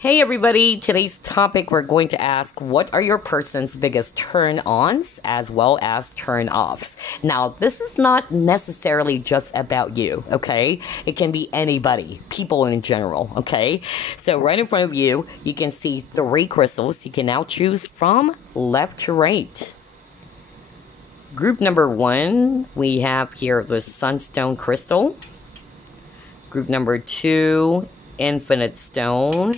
Hey everybody, today's topic we're going to ask what are your person's biggest turn-ons as well as turn-offs. Now, this is not necessarily just about you, okay? It can be anybody, people in general, okay? So right in front of you, you can see 3 crystals. You can now choose from left to right. Group number 1, we have here the Sunstone crystal. Group number 2, Infinite Stone.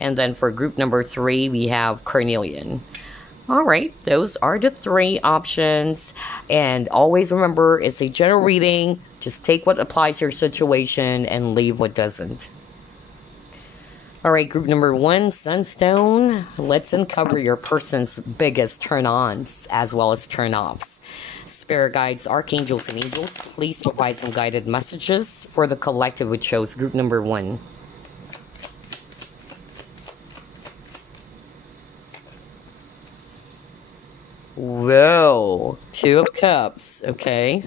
And then for group number 3, we have Carnelian. All right, those are the 3 options. And always remember, it's a general reading. Just take what applies to your situation and leave what doesn't. All right, group number 1, Sunstone. Let's uncover your person's biggest turn-ons as well as turn-offs. Spirit guides, archangels, and angels, please provide some guided messages for the collective who chose group number 1. Whoa, 2 of Cups, okay.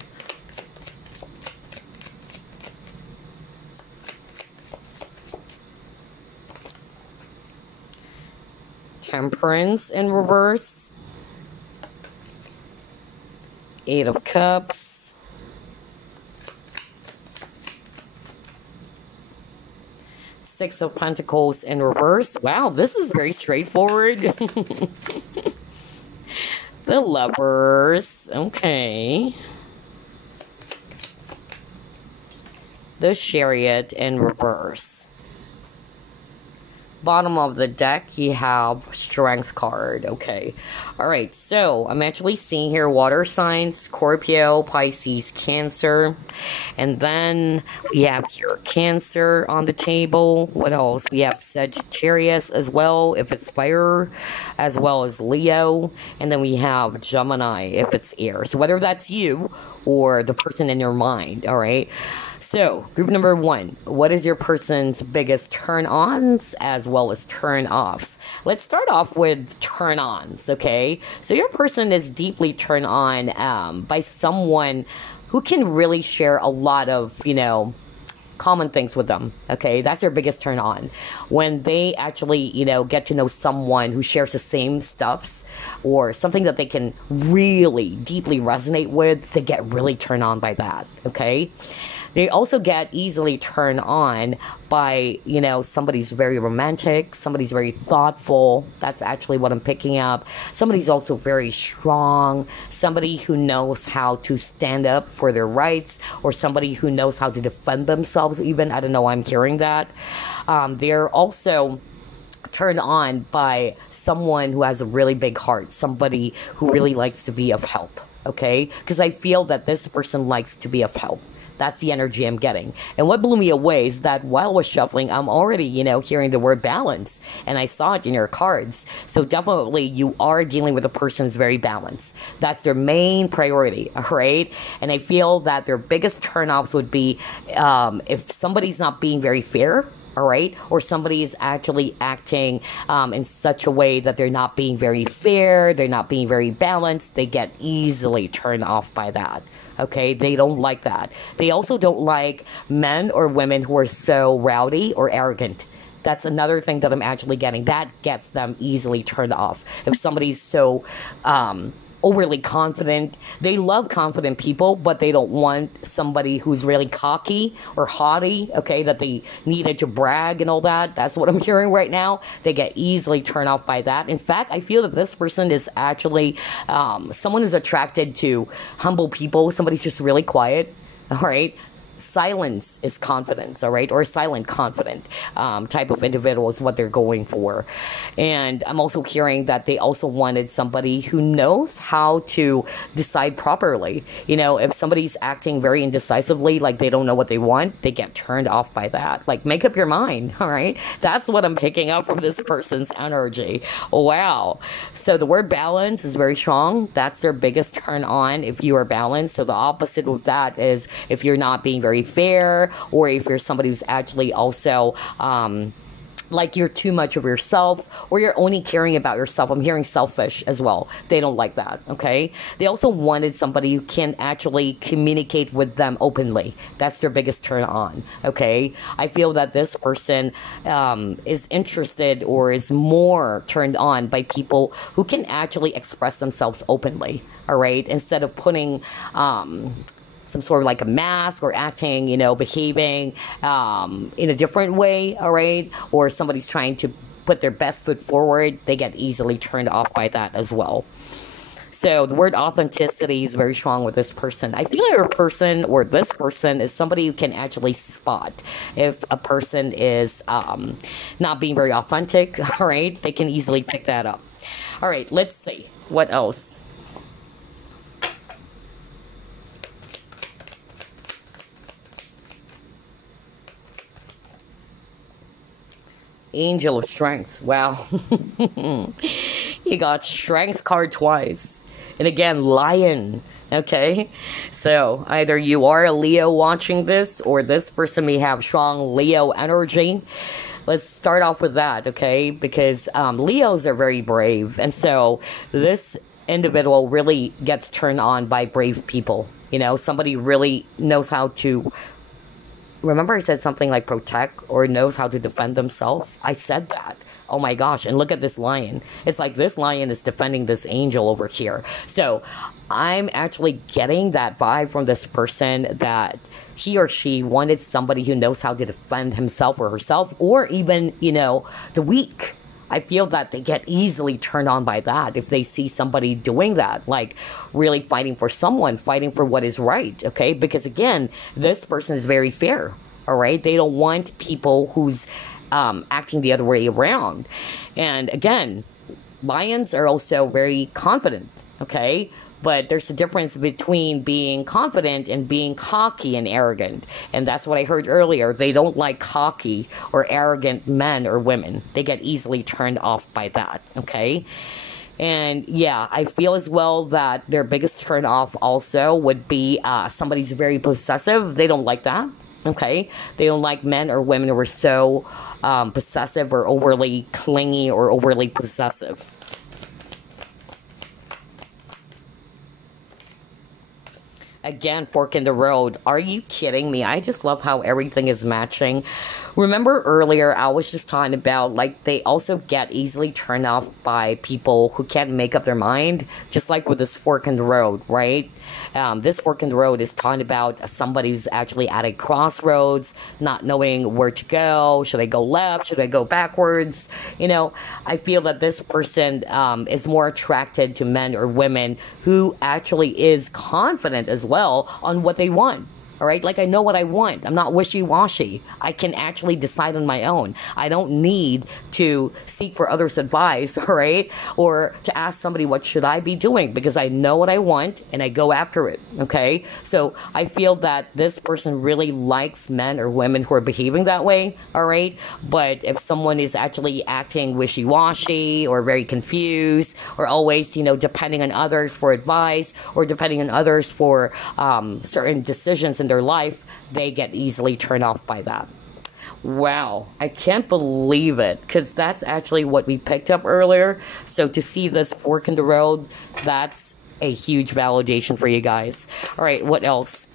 Temperance in reverse. 8 of Cups. Six of Pentacles in reverse. Wow, this is very straightforward. The Lovers, okay. The Chariot in reverse. Bottom of the deck, you have Strength card, okay. Alright, so I'm actually seeing here water signs, Scorpio, Pisces, Cancer. And then we have here Cancer on the table. What else? We have Sagittarius as well, if it's fire, as well as Leo. And then we have Gemini, if it's air. So whether that's you or the person in your mind, alright? So, group number 1, what is your person's biggest turn-ons as well as turn-offs? Let's start off with turn-ons, okay? So your person is deeply turned on by someone who can really share a lot of, common things with them, okay? That's their biggest turn on. When they actually, get to know someone who shares the same stuffs or something that they can really deeply resonate with, they get really turned on by that, okay? They also get easily turned on by, somebody's very romantic, somebody's very thoughtful. That's actually what I'm picking up. Somebody's also very strong, somebody who knows how to stand up for their rights, or somebody who knows how to defend themselves even. I don't know why I'm hearing that. They're also turned on by someone who has a really big heart, somebody who really likes to be of help, okay? Because I feel that this person likes to be of help. That's the energy I'm getting. And what blew me away is that while I was shuffling, I'm already, hearing the word balance. And I saw it in your cards. So definitely you are dealing with a person who's very balanced. That's their main priority, all right? And I feel that their biggest turnoffs would be if somebody's not being very fair, all right? Or somebody is actually acting in such a way that they're not being very fair, they're not being very balanced, they get easily turned off by that. Okay, they don't like that. They also don't like men or women who are so rowdy or arrogant. That's another thing that I'm actually getting. That gets them easily turned off. If somebody's so overly confident, they love confident people, but they don't want somebody who's really cocky or haughty, okay, that they needed to brag and all that. That's what I'm hearing right now. They get easily turned off by that. In fact, I feel that this person is actually someone who's attracted to humble people. Somebody's just really quiet, all right? Silence is confidence, all right? Or silent confident type of individual is what they're going for. And I'm also hearing that they also wanted somebody who knows how to decide properly. If somebody's acting very indecisively, like they don't know what they want, they get turned off by that. Like, make up your mind, all right? That's what I'm picking up from this person's energy. Wow. So the word balance is very strong. That's their biggest turn on if you are balanced. So the opposite of that is if you're not being very fair, or if you're somebody who's actually also like you're too much of yourself, or you're only caring about yourself. I'm hearing selfish as well. They don't like that, okay? They also wanted somebody who can actually communicate with them openly. That's their biggest turn on, okay? I feel that this person is interested or is more turned on by people who can actually express themselves openly, all right? Instead of putting some sort of like a mask or acting, behaving in a different way, all right? Or somebody's trying to put their best foot forward, they get easily turned off by that as well. So the word authenticity is very strong with this person. I feel like this person is somebody who can actually spot if a person is not being very authentic, all right? They can easily pick that up. All right, let's see. What else? Angel of Strength. Wow. You got Strength card twice. And again, Lion. Okay? So, either you are a Leo watching this, or this person may have strong Leo energy. Let's start off with that, okay? Because Leos are very brave. And so, this individual really gets turned on by brave people. Somebody really knows how to... Remember I said something like protect or knows how to defend themselves? I said that. Oh my gosh, and look at this lion. It's like this lion is defending this angel over here. So I'm actually getting that vibe from this person that he or she wanted somebody who knows how to defend himself or herself, or even, the weak. I feel that they get easily turned on by that if they see somebody doing that, like really fighting for someone, fighting for what is right, okay? Because again, this person is very fair, all right? They don't want people who's acting the other way around. And again, lions are also very confident, okay? But there's a difference between being confident and being cocky and arrogant. And that's what I heard earlier. They don't like cocky or arrogant men or women. They get easily turned off by that, okay? And yeah, I feel as well that their biggest turn off also would be somebody's very possessive. They don't like that, okay? They don't like men or women who are so possessive or overly clingy or overly possessive. Again, fork in the road. Are you kidding me? I just love how everything is matching. Remember earlier, I was just talking about, like, they also get easily turned off by people who can't make up their mind, just like with this fork in the road, right? This fork in the road is talking about somebody who's actually at a crossroads, not knowing where to go. Should I go left? Should I go backwards? I feel that this person is more attracted to men or women who actually is confident as well on what they want. All right, like I know what I want. I'm not wishy-washy. I can actually decide on my own. I don't need to seek for others' advice, all right, or to ask somebody what should I be doing, because I know what I want and I go after it, okay? So I feel that this person really likes men or women who are behaving that way, all right? But if someone is actually acting wishy-washy or very confused or always, depending on others for advice or depending on others for certain decisions in their life, they get easily turned off by that. Wow, I can't believe it, because that's actually what we picked up earlier. So to see this fork in the road, that's a huge validation for you guys. All right, what else?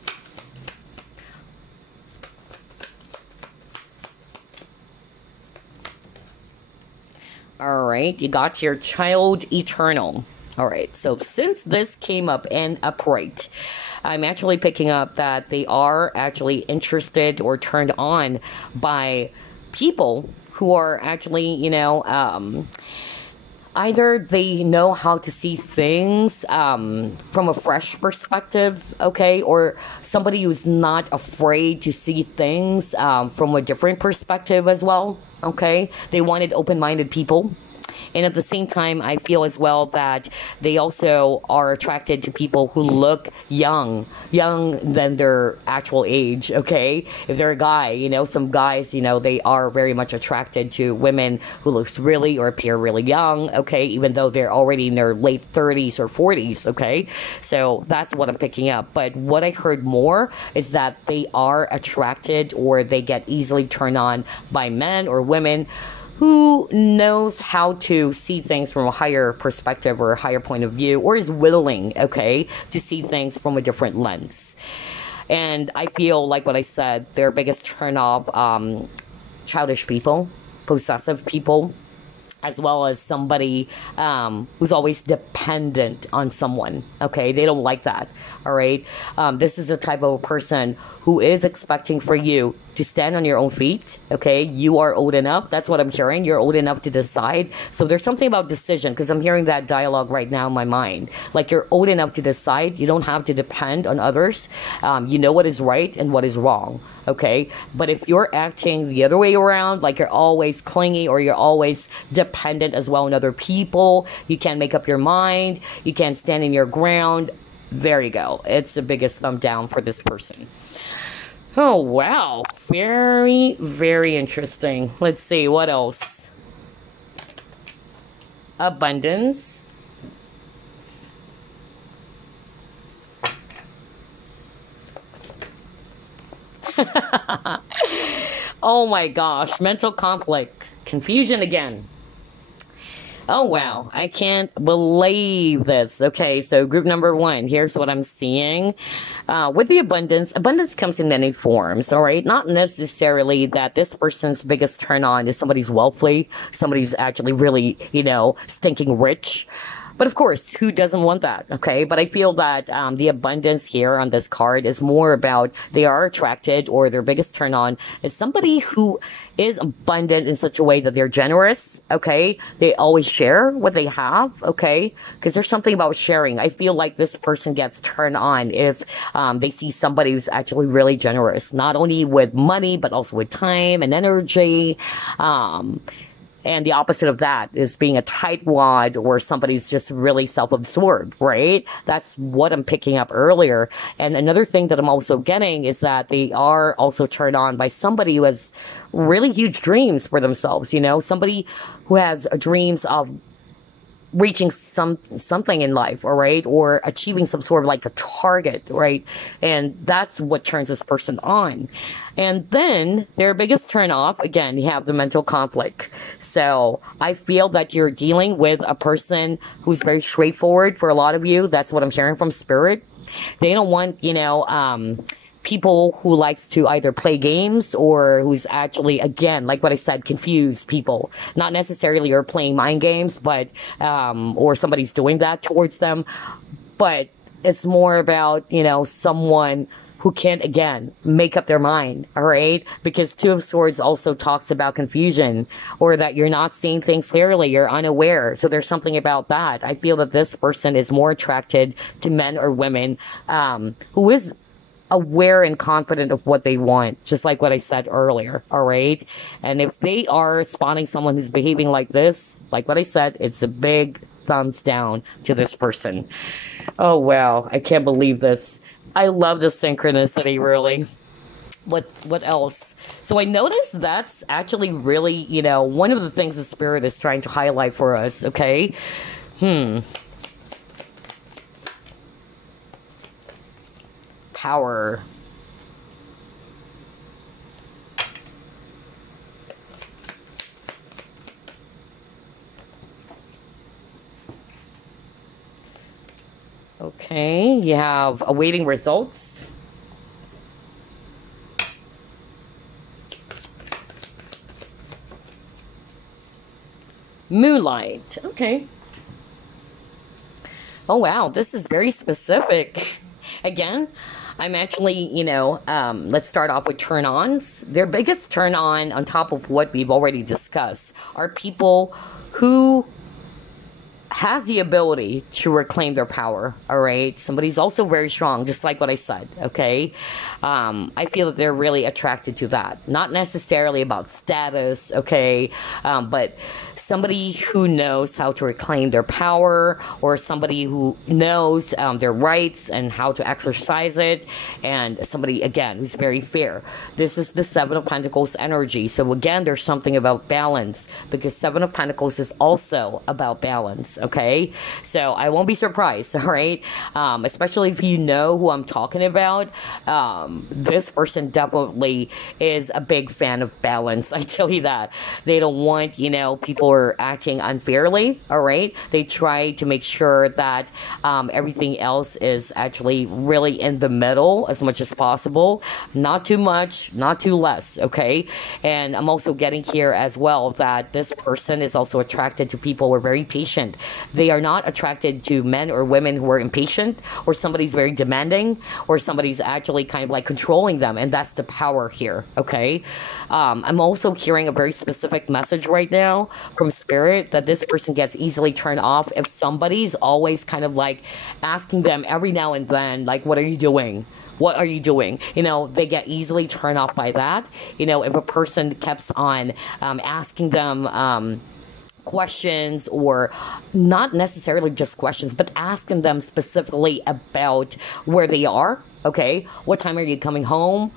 All right, you got your child eternal. All right, so since this came up in upright, I'm actually picking up that they are actually interested or turned on by people who are actually, either they know how to see things from a fresh perspective, okay, or somebody who's not afraid to see things from a different perspective as well, okay? They wanted open-minded people. And at the same time, I feel as well that they also are attracted to people who look young than their actual age, okay? If they're a guy, some guys, they are very much attracted to women who looks really or appear really young, okay? Even though they're already in their late 30s or 40s, okay? So that's what I'm picking up. But what I heard more is that they are attracted or they get easily turned on by men or women who knows how to see things from a higher perspective or a higher point of view, or is willing, okay, to see things from a different lens. And I feel like what I said, their biggest turn off, childish people, possessive people, as well as somebody who's always dependent on someone. Okay, they don't like that. All right, this is a type of a person who is expecting for you to stand on your own feet. Okay, you are old enough. That's what I'm hearing. You're old enough to decide. So there's something about decision, because I'm hearing that dialogue right now in my mind. Like, you're old enough to decide. You don't have to depend on others. You know what is right and what is wrong. Okay, but if you're acting the other way around, like you're always clingy or you're always dependent as well on other people, you can't make up your mind, you can't stand in your ground, there you go. It's the biggest thumb down for this person. Oh, wow. Very, very interesting. Let's see, what else? Abundance. Oh my gosh, mental conflict, confusion again. Oh wow, I can't believe this. Okay, so group number one, here's what I'm seeing. With the abundance comes in many forms, all right? Not necessarily that this person's biggest turn on is somebody's wealthy, somebody's actually really, stinking rich. But of course, who doesn't want that? Okay, but I feel that the abundance here on this card is more about they are attracted, or their biggest turn on is somebody who is abundant in such a way that they're generous. Okay, they always share what they have. Okay, because there's something about sharing. I feel like this person gets turned on if they see somebody who's actually really generous, not only with money but also with time and energy. And the opposite of that is being a tightwad, or somebody's just really self-absorbed, right? That's what I'm picking up earlier. And another thing that I'm also getting is that they are also turned on by somebody who has really huge dreams for themselves, somebody who has dreams of reaching something in life, all right, or achieving some sort of like a target, right? And that's what turns this person on. And then their biggest turn off, again, you have the mental conflict. So I feel that you're dealing with a person who's very straightforward. For a lot of you, that's what I'm hearing from spirit. They don't want, people who likes to either play games, or who's actually, again, like what I said, confused people. Not necessarily are playing mind games, but or somebody's doing that towards them. But it's more about, someone who can't, again, make up their mind, all right? Because Two of Swords also talks about confusion, or that you're not seeing things clearly, you're unaware. So there's something about that. I feel that this person is more attracted to men or women who is aware and confident of what they want, just like what I said earlier, all right? And if they are spotting someone who's behaving like this, like what I said, it's a big thumbs down to this person. Oh, wow. I can't believe this. I love the synchronicity, really. What else? So I noticed that's actually really, one of the things the spirit is trying to highlight for us, okay? Power. Okay, you have awaiting results. Moonlight. Okay. Oh wow, this is very specific. Again, I'm actually, let's start off with turn-ons. Their biggest turn-on top of what we've already discussed, are people who has the ability to reclaim their power, all right? Somebody's also very strong, just like what I said, okay? I feel that they're really attracted to that. Not necessarily about status, okay? But somebody who knows how to reclaim their power, or somebody who knows their rights and how to exercise it, and somebody, again, who's very fair. This is the Seven of Pentacles energy. So again, there's something about balance, because Seven of Pentacles is also about balance, okay? So I won't be surprised, all right? Especially if you know who I'm talking about. This person definitely is a big fan of balance. I tell you that. They don't want, people are acting unfairly, all right? They try to make sure that everything else is actually really in the middle as much as possible. Not too much, not too less, okay? And I'm also getting here as well that this person is also attracted to people who are very patient. They are not attracted to men or women who are impatient, or somebody's very demanding, or somebody's actually kind of like controlling them, and that's the power here, okay? I'm also hearing a very specific message right now from Spirit that this person gets easily turned off if somebody's always kind of like asking them every now and then, like, what are you doing? What are you doing? They get easily turned off by that. If a person keeps on asking them questions, or not necessarily just questions, but asking them specifically about where they are. Okay, what time are you coming home?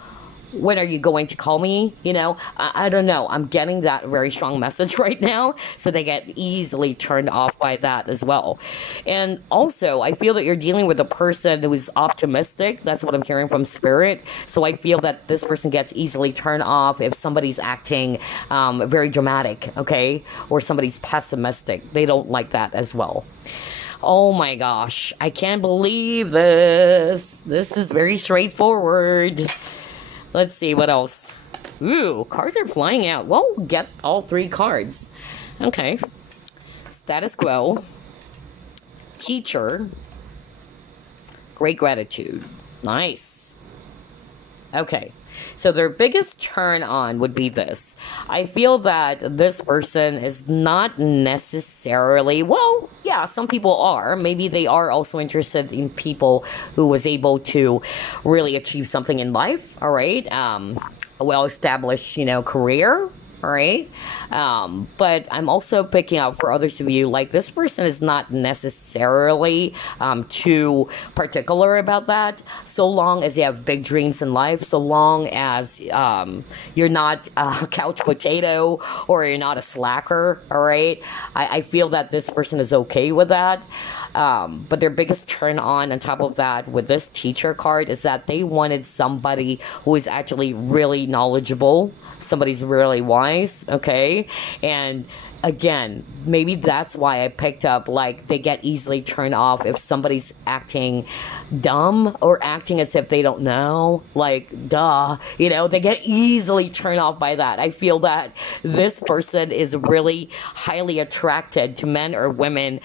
When are you going to call me? I don't know. I'm getting that very strong message right now. So they get easily turned off by that as well. And also, I feel that you're dealing with a person who is optimistic. That's what I'm hearing from Spirit. So I feel that this person gets easily turned off if somebody's acting very dramatic, okay? Or somebody's pessimistic. They don't like that as well. Oh my gosh. I can't believe this. This is very straightforward. Let's see, what else? Ooh, cards are flying out. Well, get all 3 cards. Okay. Status quo. Teacher. Great gratitude. Nice. Okay. So their biggest turn on would be this. I feel that this person is not necessarily, well, yeah, some people are. Maybe they are also interested in people who was able to really achieve something in life, all right? A well-established, career. All right. But I'm also picking up for others of you, like, this person is not necessarily too particular about that. So long as you have big dreams in life, so long as you're not a couch potato, or you're not a slacker. All right. I feel that this person is okay with that. But their biggest turn on top of that with this teacher card is that they wanted somebody who is actually really knowledgeable. Somebody's really wise, okay? And again, maybe that's why I picked up, like, they get easily turned off if somebody's acting dumb or acting as if they don't know. Like, duh. They get easily turned off by that. I feel that this person is really highly attracted to men or women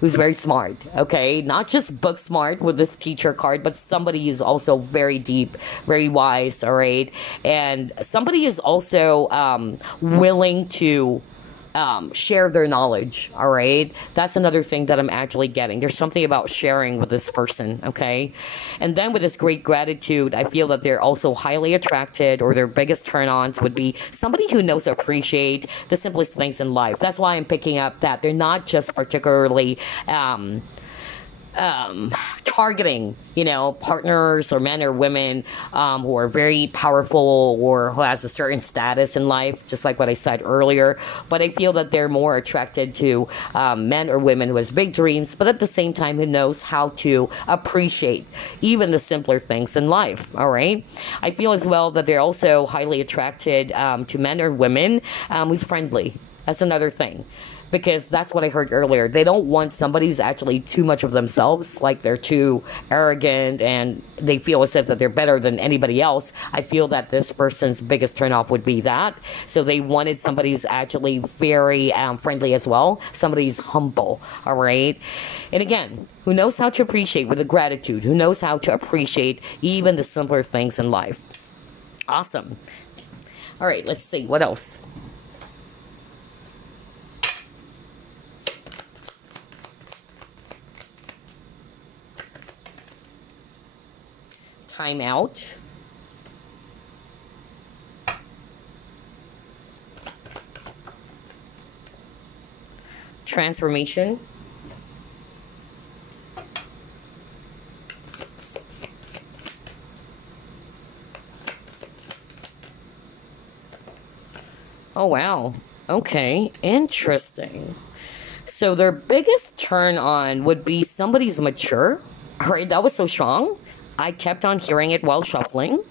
who's very smart, okay? Not just book smart with this teacher card, but somebody who's also very deep, very wise, all right? And somebody is also willing to share their knowledge, all right? That's another thing that I'm actually getting. There's something about sharing with this person, okay? And then with this great gratitude, I feel that they're also highly attracted, or their biggest turn-ons would be somebody who knows to appreciate the simplest things in life. That's why I'm picking up that they're not just particularly targeting, partners or men or women who are very powerful or who has a certain status in life, just like what I said earlier. But I feel that they're more attracted to men or women who has big dreams, but at the same time who knows how to appreciate even the simpler things in life, all right? I feel as well that they're also highly attracted to men or women who's friendly. That's another thing. Because that's what I heard earlier. They don't want somebody who's actually too much of themselves, like they're too arrogant and they feel as if that they're better than anybody else. I feel that this person's biggest turnoff would be that. So they wanted somebody who's actually very friendly as well. Somebody who's humble, all right? And again, who knows how to appreciate with a gratitude, who knows how to appreciate even the simpler things in life. Awesome. All right, let's see. What else? Time out. Transformation. Oh, wow. Okay. Interesting. So their biggest turn on would be somebody's mature. All right, that was so strong. I kept on hearing it while shuffling.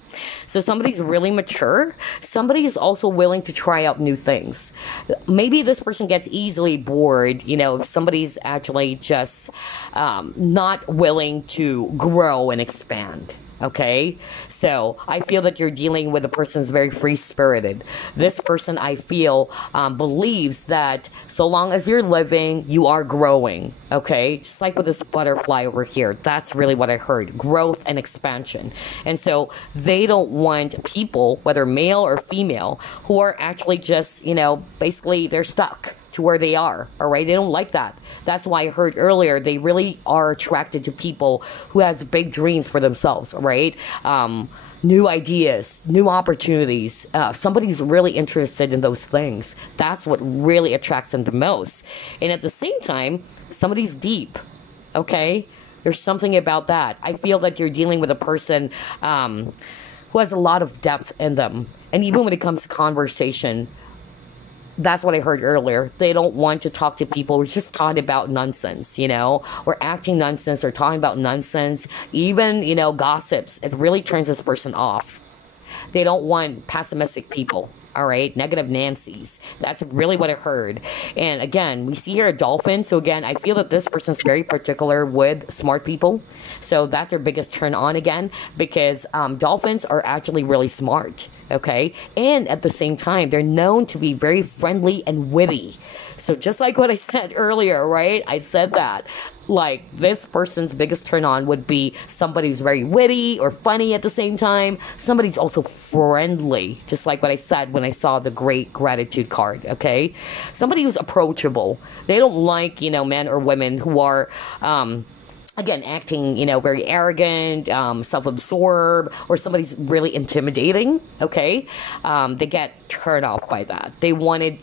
So somebody's really mature. Somebody is also willing to try out new things. Maybe this person gets easily bored, if somebody's actually just not willing to grow and expand. Okay, so I feel that you're dealing with a person who's very free spirited. This person, I feel, believes that so long as you're living, you are growing. Okay, just like with this butterfly over here. That's really what I heard: growth and expansion. And so they don't want people, whether male or female, who are actually just, basically they're stuck to where they are. All right, they don't like that. That's why I heard earlier they really are attracted to people who has big dreams for themselves. All right, new ideas, new opportunities. Somebody's really interested in those things. That's what really attracts them the most. And at the same time, somebody's deep. Okay, there's something about that. I feel that you're dealing with a person who has a lot of depth in them, and even when it comes to conversation. That's what I heard earlier. They don't want to talk to people who's just talking about nonsense, or acting nonsense or talking about nonsense, even, gossips. It really turns this person off. They don't want pessimistic people. All right, negative Nancy's. That's really what I heard. And again, we see here a dolphin. So again, I feel that this person's very particular with smart people. So that's their biggest turn on again, because dolphins are actually really smart. Okay, and at the same time, they're known to be very friendly and witty. So just like what I said earlier, right? I said that. Like, this person's biggest turn on would be somebody who's very witty or funny at the same time. Somebody's also friendly, just like what I said when I saw the Great Gratitude card, okay? Somebody who's approachable. They don't like, men or women who are, again, acting, very arrogant, self-absorbed, or somebody's really intimidating, okay? They get turned off by that. They wanted,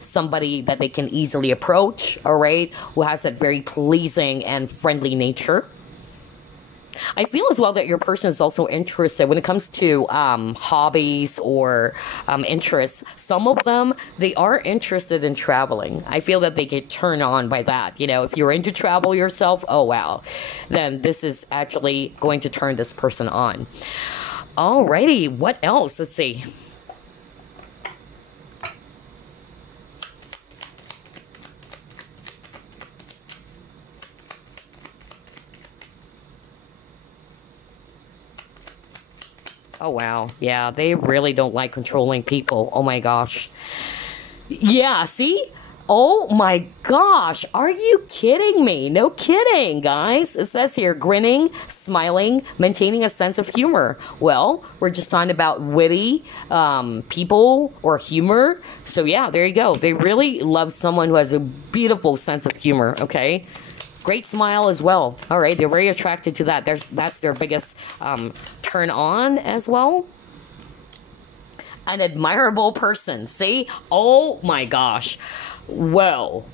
somebody that they can easily approach, all right, who has that very pleasing and friendly nature. I feel as well that your person is also interested when it comes to hobbies or interests. Some of them, they are interested in traveling. I feel that they get turned on by that. If you're into travel yourself, oh wow, then this is actually going to turn this person on. Alrighty, what else? Let's see. Oh, wow. Yeah, they really don't like controlling people. Oh, my gosh. Yeah, see? Oh, my gosh. Are you kidding me? No kidding, guys. It says here, grinning, smiling, maintaining a sense of humor. Well, we're just talking about witty people or humor. So, yeah, there you go. They really love someone who has a beautiful sense of humor, okay? Great smile as well. All right, they're very attracted to that. That's their biggest turn on as well. An admirable person. See? Oh my gosh. Well,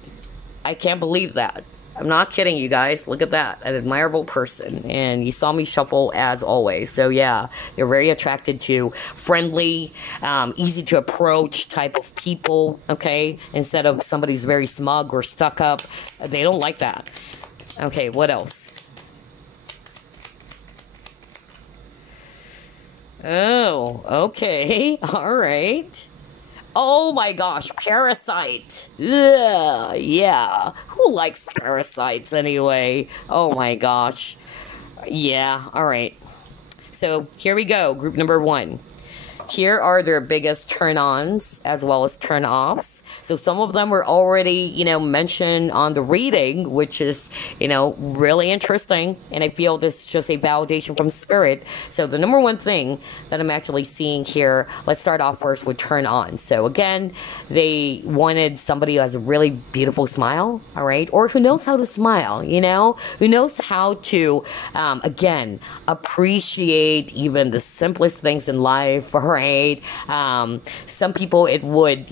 I can't believe that. I'm not kidding you guys. Look at that. An admirable person. And you saw me shuffle as always. So yeah, you're very attracted to friendly, easy to approach type of people. Okay? Instead of somebody who's very smug or stuck up. They don't like that. Okay, what else? Oh, okay. All right. Oh my gosh, parasite. Ugh, yeah. Who likes parasites anyway? Oh my gosh. Yeah, all right. So here we go, group number 1. Here are their biggest turn-ons as well as turn-offs. So some of them were already, mentioned on the reading, which is, really interesting. And I feel this is just a validation from spirit. So the number one thing that I'm actually seeing here, let's start off first with turn-on. So again, they wanted somebody who has a really beautiful smile, all right? Or who knows how to smile, who knows how to, again, appreciate even the simplest things in life, right? Some people, it would,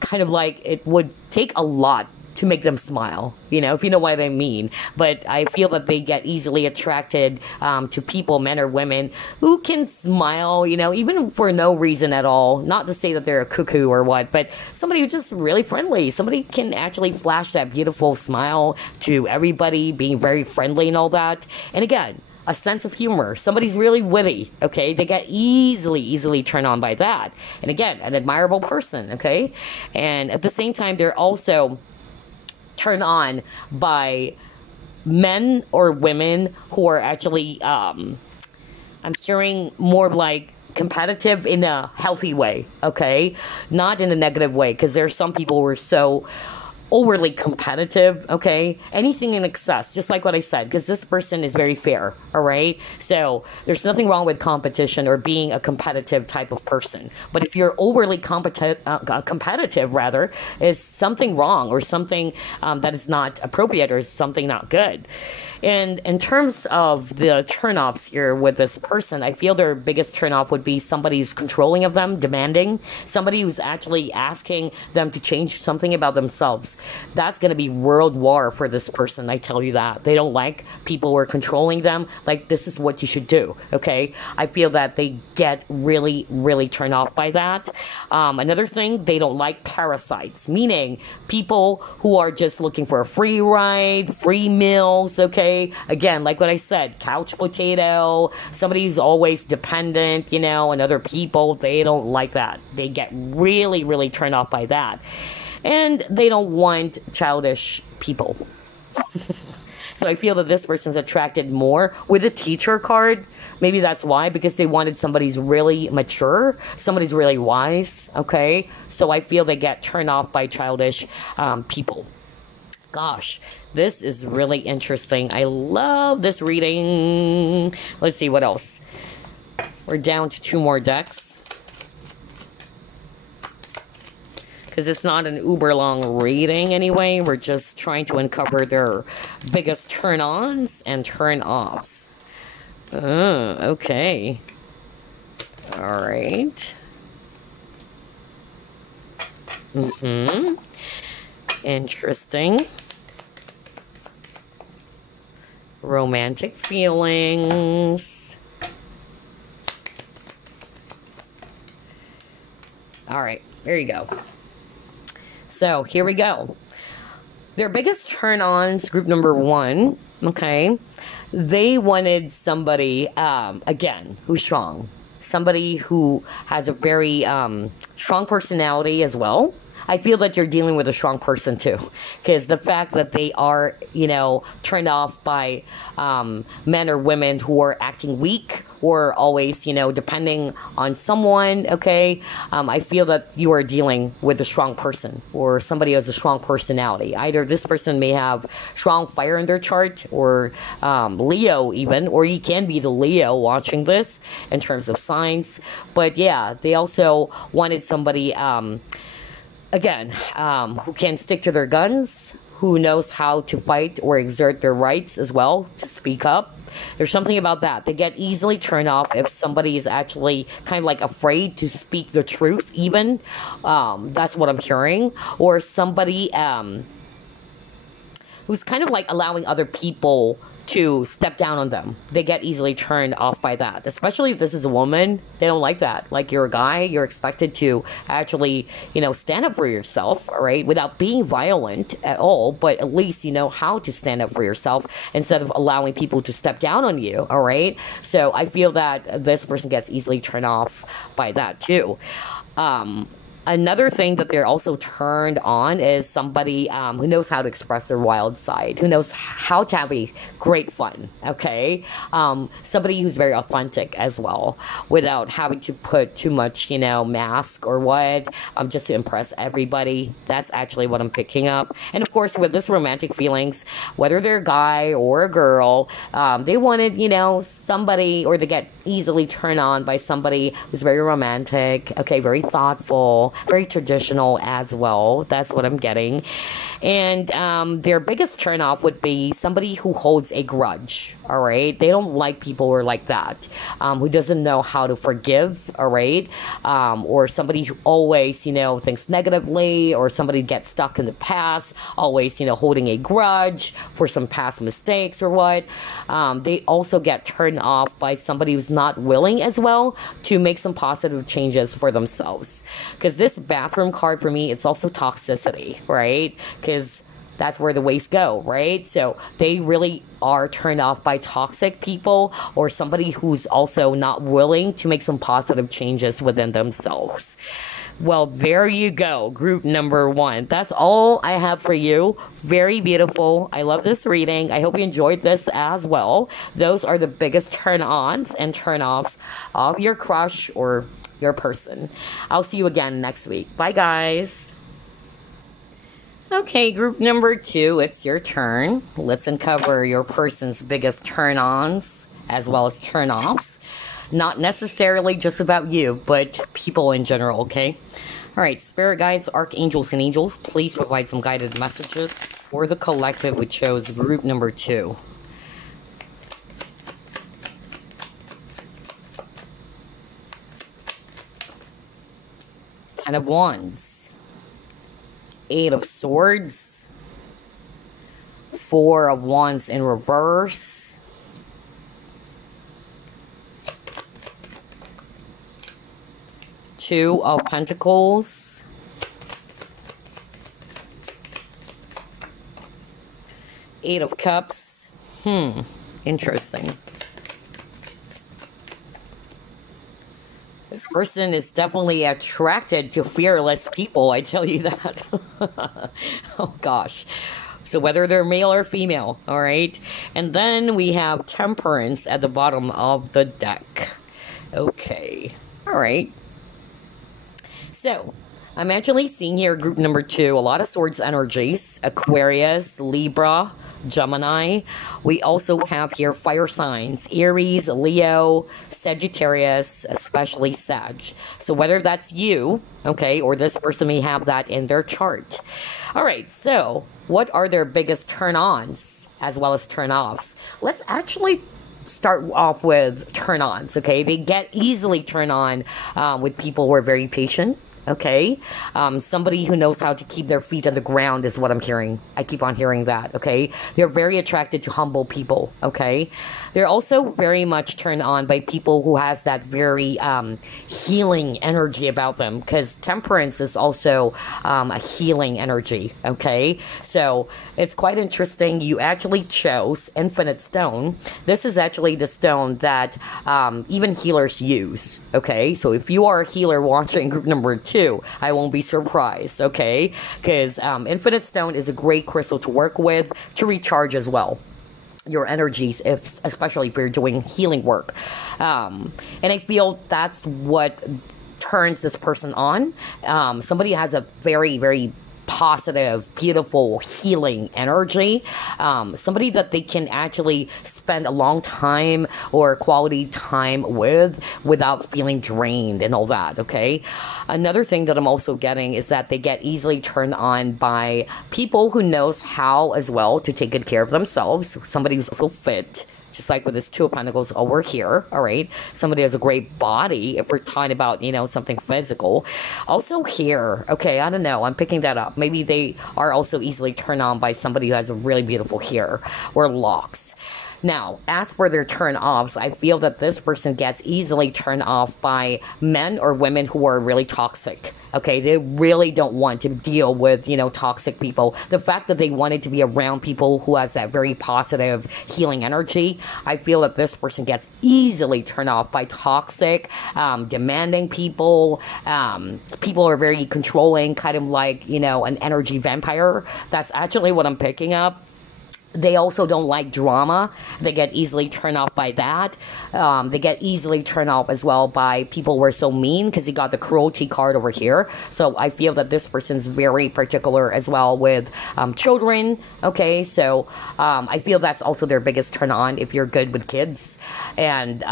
kind of like, it would take a lot to make them smile, if you know what I mean. But I feel that they get easily attracted to people, men or women, who can smile, even for no reason at all. Not to say that they're a cuckoo or what, but somebody who's just really friendly. Somebody can actually flash that beautiful smile to everybody, being very friendly and all that. And again, a sense of humor. Somebody's really witty, okay? They get easily turned on by that. And again, an admirable person, okay? And at the same time, they're also turned on by men or women who are actually, I'm hearing more like competitive in a healthy way, okay? Not in a negative way, because there's some people who are so overly competitive, okay? Anything in excess, just like what I said, because this person is very fair, all right? So there's nothing wrong with competition or being a competitive type of person. But if you're overly competitive, rather, is something wrong or something that is not appropriate or something not good. And in terms of the turnoffs here with this person, I feel their biggest turnoff would be somebody who's controlling of them, demanding, somebody who's actually asking them to change something about themselves. That's going to be world war for this person, I tell you that. They don't like people who are controlling them, like, this is what you should do, okay? I feel that they get really turned off by that. Another thing, they don't like parasites, meaning people who are just looking for a free ride, free meals, okay? Again, like what I said, couch potato, somebody who's always dependent, on other people. They don't like that. They get really turned off by that. And they don't want childish people. So I feel that this person's attracted more with the teacher card. Maybe that's why, because they wanted somebody who's really mature, somebody who's really wise, okay? So I feel they get turned off by childish people. Gosh, this is really interesting. I love this reading. Let's see what else. We're down to 2 more decks, because it's not an uber long reading anyway. We're just trying to uncover their biggest turn-ons and turn-offs. Okay. All right. Interesting. Romantic feelings. All right, there you go. So here we go. Their biggest turn-ons, group number 1, okay? They wanted somebody, again, who's strong. Somebody who has a very strong personality as well. I feel that you're dealing with a strong person too, because the fact that they are, turned off by men or women who are acting weak or always, depending on someone, okay? I feel that you are dealing with a strong person or somebody who has a strong personality. Either this person may have strong fire in their chart, or Leo even, or you can be the Leo watching this in terms of signs. But yeah, they also wanted somebody, again, who can stick to their guns, who knows how to fight or exert their rights as well, to speak up. There's something about that. They get easily turned off if somebody is actually kind of like afraid to speak the truth even. That's what I'm hearing. Or somebody who's kind of like allowing other people to step down on them. They get easily turned off by that. Especially if this is a woman, they don't like that. Like, you're a guy, you're expected to actually, stand up for yourself, all right, without being violent at all, but at least you know how to stand up for yourself instead of allowing people to step down on you, all right? So I feel that this person gets easily turned off by that too. Another thing that they're also turned on is somebody who knows how to express their wild side, who knows how to have a great fun, okay? Somebody who's very authentic as well, without having to put too much, mask or what, just to impress everybody. That's actually what I'm picking up. And of course, with this romantic feelings, whether they're a guy or a girl, they wanted, somebody, or they get easily turned on by somebody who's very romantic, okay, very thoughtful, very traditional as well. That's what I'm getting. And their biggest turnoff would be somebody who holds a grudge, all right? They don't like people who are like that, who doesn't know how to forgive, all right? Or somebody who always, thinks negatively, or somebody gets stuck in the past, always, holding a grudge for some past mistakes or what. They also get turned off by somebody who's not willing as well to make some positive changes for themselves. Because this bathroom card for me, it's also toxicity, right? Because that's where the waste go, right? So they really are turned off by toxic people, or somebody who's also not willing to make some positive changes within themselves. Well, there you go, group number 1. That's all I have for you. Very beautiful. I love this reading. I hope you enjoyed this as well. Those are the biggest turn-ons and turn-offs of your crush or your person. I'll see you again next week. Bye, guys. Okay, group number 2, it's your turn. Let's uncover your person's biggest turn-ons as well as turn-offs. Not necessarily just about you, but people in general, okay? All right, spirit guides, archangels, and angels, please provide some guided messages for the collective, which shows group number 2. Ten of Wands. 8 of Swords. 4 of Wands in reverse. 2 of Pentacles. 8 of Cups. Interesting. This person is definitely attracted to fearless people, I tell you that. Oh gosh. So whether they're male or female, all right? And then we have Temperance at the bottom of the deck. Okay. All right. So, I'm actually seeing here group number 2, a lot of swords energies, Aquarius, Libra, Gemini. We also have here fire signs, Aries, Leo, Sagittarius, especially Sag. So whether that's you, okay, or this person may have that in their chart. All right, so what are their biggest turn-ons as well as turn-offs? Let's actually start off with turn-ons, okay? They get easily turned on with people who are very patient, okay? Somebody who knows how to keep their feet on the ground is what I'm hearing. I keep on hearing that, okay? They're very attracted to humble people, okay? They're also very much turned on by people who has that very healing energy about them, because Temperance is also a healing energy, okay? So it's quite interesting. You actually chose Infinite Stone. This is actually the stone that even healers use, okay? So if you are a healer watching group number 2, I won't be surprised, okay? Because Infinite Stone is a great crystal to work with, to recharge as well your energies, especially if you're doing healing work. And I feel that's what turns this person on. Somebody has a very, very positive, beautiful, healing energy. Somebody that they can actually spend a long time or quality time with without feeling drained and all that, okay? Another thing that I'm also getting is that they get easily turned on by people who knows how as well to take good care of themselves. Somebody who's also fit, just like with this 2 of Pentacles over here, all right? Somebody has a great body, if we're talking about, something physical. Also here, okay, I don't know, I'm picking that up. Maybe they are also easily turned on by somebody who has a really beautiful hair or locks. Now, as for their turn-offs, I feel that this person gets easily turned off by men or women who are really toxic. Okay, they really don't want to deal with, toxic people. The fact that they wanted to be around people who has that very positive healing energy, I feel that this person gets easily turned off by toxic, demanding people. People are very controlling, kind of like, an energy vampire. That's actually what I'm picking up. They also don't like drama. They get easily turned off by that. They get easily turned off as well by people who are so mean, because you got the cruelty card over here. So I feel that this person's very particular as well with children. Okay, so I feel that's also their biggest turn on if you're good with kids. And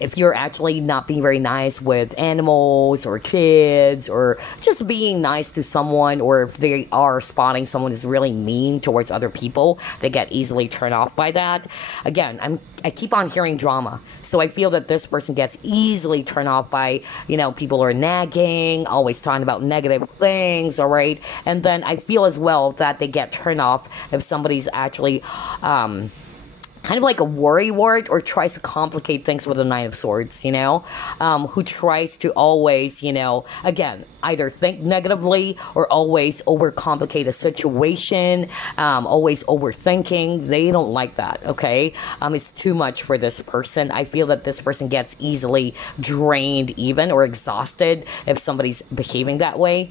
if you're actually not being very nice with animals or kids, or just being nice to someone, or if they are spotting someone who's really mean towards other people, they get easily turned off by that. Again, I keep on hearing drama, so I feel that this person gets easily turned off by, you know, people are nagging, always talking about negative things, all right? And then I feel as well that they get turned off if somebody's actually kind of like a worrywart, or tries to complicate things with a Nine of Swords, you know, who tries to always, you know, again, either think negatively or always overcomplicate a situation, always overthinking. They don't like that, okay? It's too much for this person. I feel that this person gets easily drained even, or exhausted if somebody's behaving that way.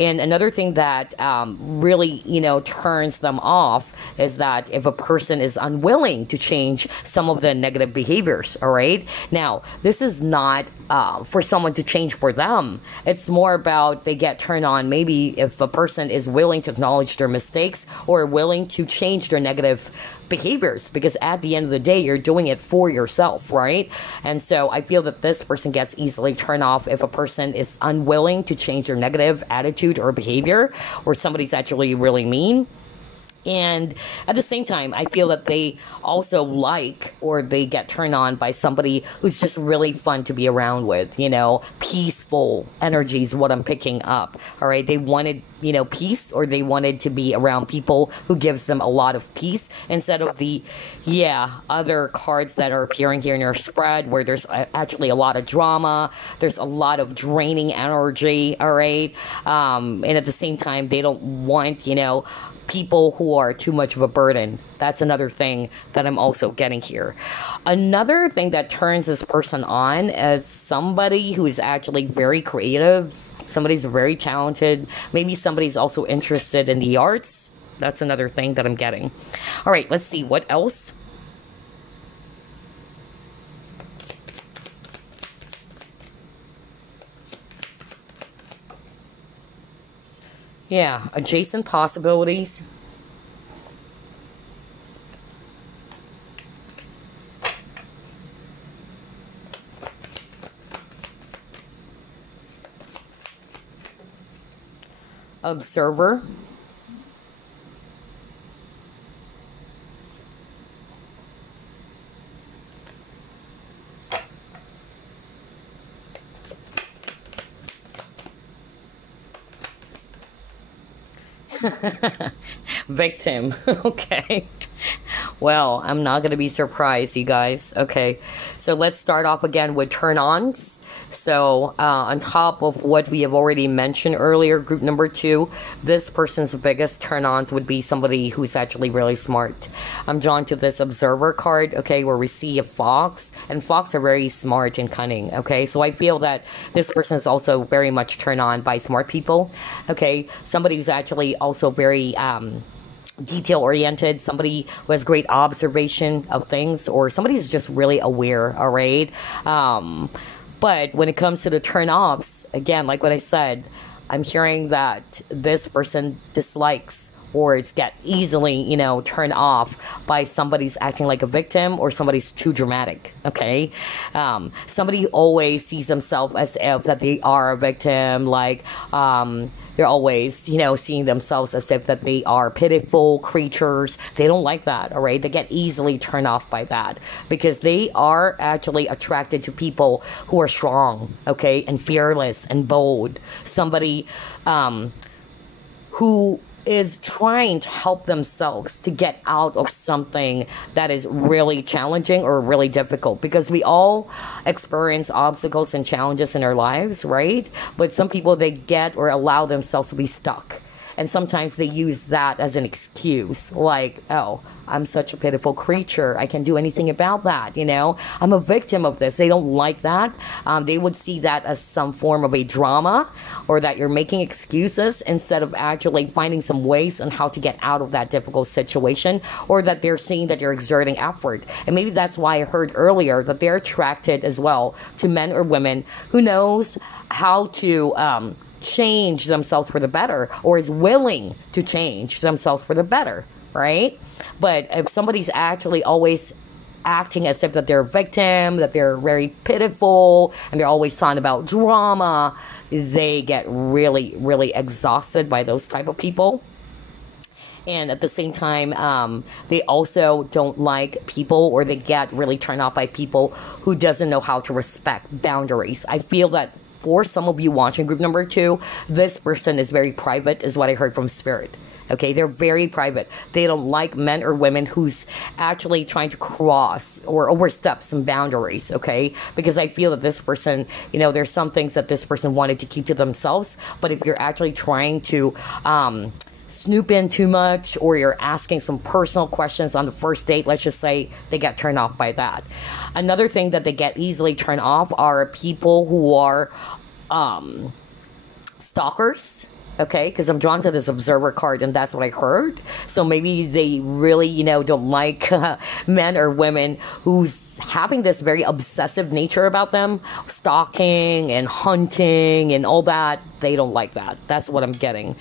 And another thing that really, you know, turns them off is that if a person is unwilling to change some of the negative behaviors, all right? Now, this is not for someone to change for them. It's more about they get turned on maybe if a person is willing to acknowledge their mistakes, or willing to change their negative behaviors, because at the end of the day, you're doing it for yourself, right? And so I feel that this person gets easily turned off if a person is unwilling to change their negative attitude or behavior, or somebody's actually really mean. And at the same time, I feel that they also like, or they get turned on by somebody who's just really fun to be around with, you know, peaceful energy is what I'm picking up, all right? They wanted, you know, peace, or they wanted to be around people who gives them a lot of peace, instead of the, other cards that are appearing here in your spread, where there's actually a lot of drama, there's a lot of draining energy, all right? And at the same time, they don't want, you know, people who are too much of a burden. That's another thing that I'm also getting here. Another thing that turns this person on is somebody who is actually very creative. Somebody's very talented. Maybe somebody's also interested in the arts. That's another thing that I'm getting. All right, let's see what else. Yeah, adjacent possibilities. Observer. Victim. Okay. Well, I'm not going to be surprised, you guys. Okay. So let's start off again with turn-ons. So on top of what we have already mentioned earlier, group number 2, this person's biggest turn-ons would be somebody who's actually really smart. I'm drawn to this observer card, okay, where we see a fox, and fox are very smart and cunning, okay? So I feel that this person is also very much turned on by smart people, okay? Somebody who's actually also very detail-oriented, somebody who has great observation of things, or somebody who's just really aware, all right? But when it comes to the turn-offs, again, like what I said, I'm hearing that this person dislikes, or it's get easily, you know, turned off by somebody's acting like a victim, or somebody's too dramatic, okay? Somebody always sees themselves as if that they are a victim, like, they're always, you know, seeing themselves as if that they are pitiful creatures. They don't like that, all right? They get easily turned off by that, because they are actually attracted to people who are strong, okay, and fearless and bold. Somebody who is trying to help themselves to get out of something that is really challenging or really difficult, because we all experience obstacles and challenges in our lives, right? But some people, they get or allow themselves to be stuck. And sometimes they use that as an excuse, like, oh, I'm such a pitiful creature. I can't do anything about that, you know? I'm a victim of this. They don't like that. They would see that as some form of a drama, or that you're making excuses instead of actually finding some ways on how to get out of that difficult situation, or that they're seeing that you're exerting effort. And maybe that's why I heard earlier that they're attracted as well to men or women who knows how to change themselves for the better, or is willing to change themselves for the better, right? But if somebody's actually always acting as if that they're a victim, that they're very pitiful, and they're always talking about drama, they get really, really exhausted by those type of people. And at the same time, they also don't like people, or they get really turned off by people who doesn't know how to respect boundaries. I feel that for some of you watching group number 2, this person is very private, is what I heard from Spirit. Okay, they're very private. They don't like men or women who's actually trying to cross or overstep some boundaries, okay? Because I feel that this person, you know, there's some things that this person wanted to keep to themselves, but if you're actually trying to snoop in too much, or you're asking some personal questions on the first date, let's just say, they get turned off by that. Another thing that they get easily turned off are people who are stalkers. Okay, because I'm drawn to this observer card, and that's what I heard. So maybe they really, you know, don't like men or women who's having this very obsessive nature about them, stalking and hunting and all that. They don't like that. That's what I'm getting.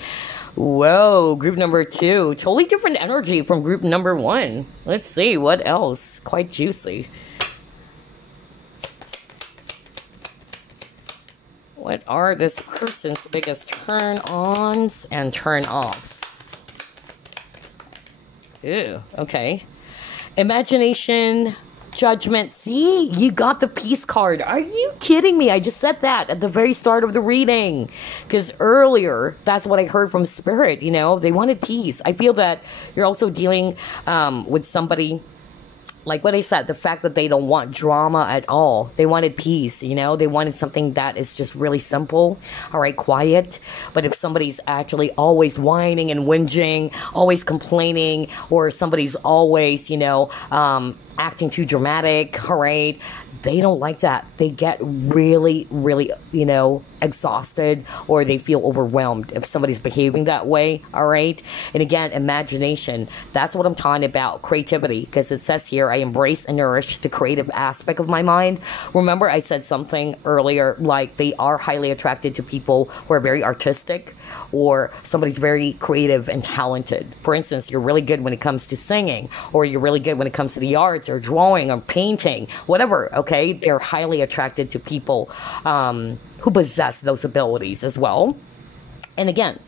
Whoa, group number 2, totally different energy from group number 1. Let's see what else. Quite juicy. What are this person's biggest turn-ons and turn-offs? Ew, okay. Imagination, judgment. See, you got the peace card. Are you kidding me? I just said that at the very start of the reading. Because earlier, that's what I heard from Spirit, you know. They wanted peace. I feel that you're also dealing with somebody, like what I said, the fact that they don't want drama at all. They wanted peace, you know? They wanted something that is just really simple, all right, quiet. But if somebody's actually always whining and whinging, always complaining, or somebody's always, you know, acting too dramatic, all right, they don't like that. They get really, really, you know, exhausted, or they feel overwhelmed if somebody's behaving that way, all right? And again, imagination, that's what I'm talking about, creativity, because it says here, I embrace and nourish the creative aspect of my mind. Remember, I said something earlier, like they are highly attracted to people who are very artistic, or somebody's very creative and talented. For instance, you're really good when it comes to singing, or you're really good when it comes to the arts, or drawing, or painting, whatever, okay? They're highly attracted to people who possess those abilities as well. And again,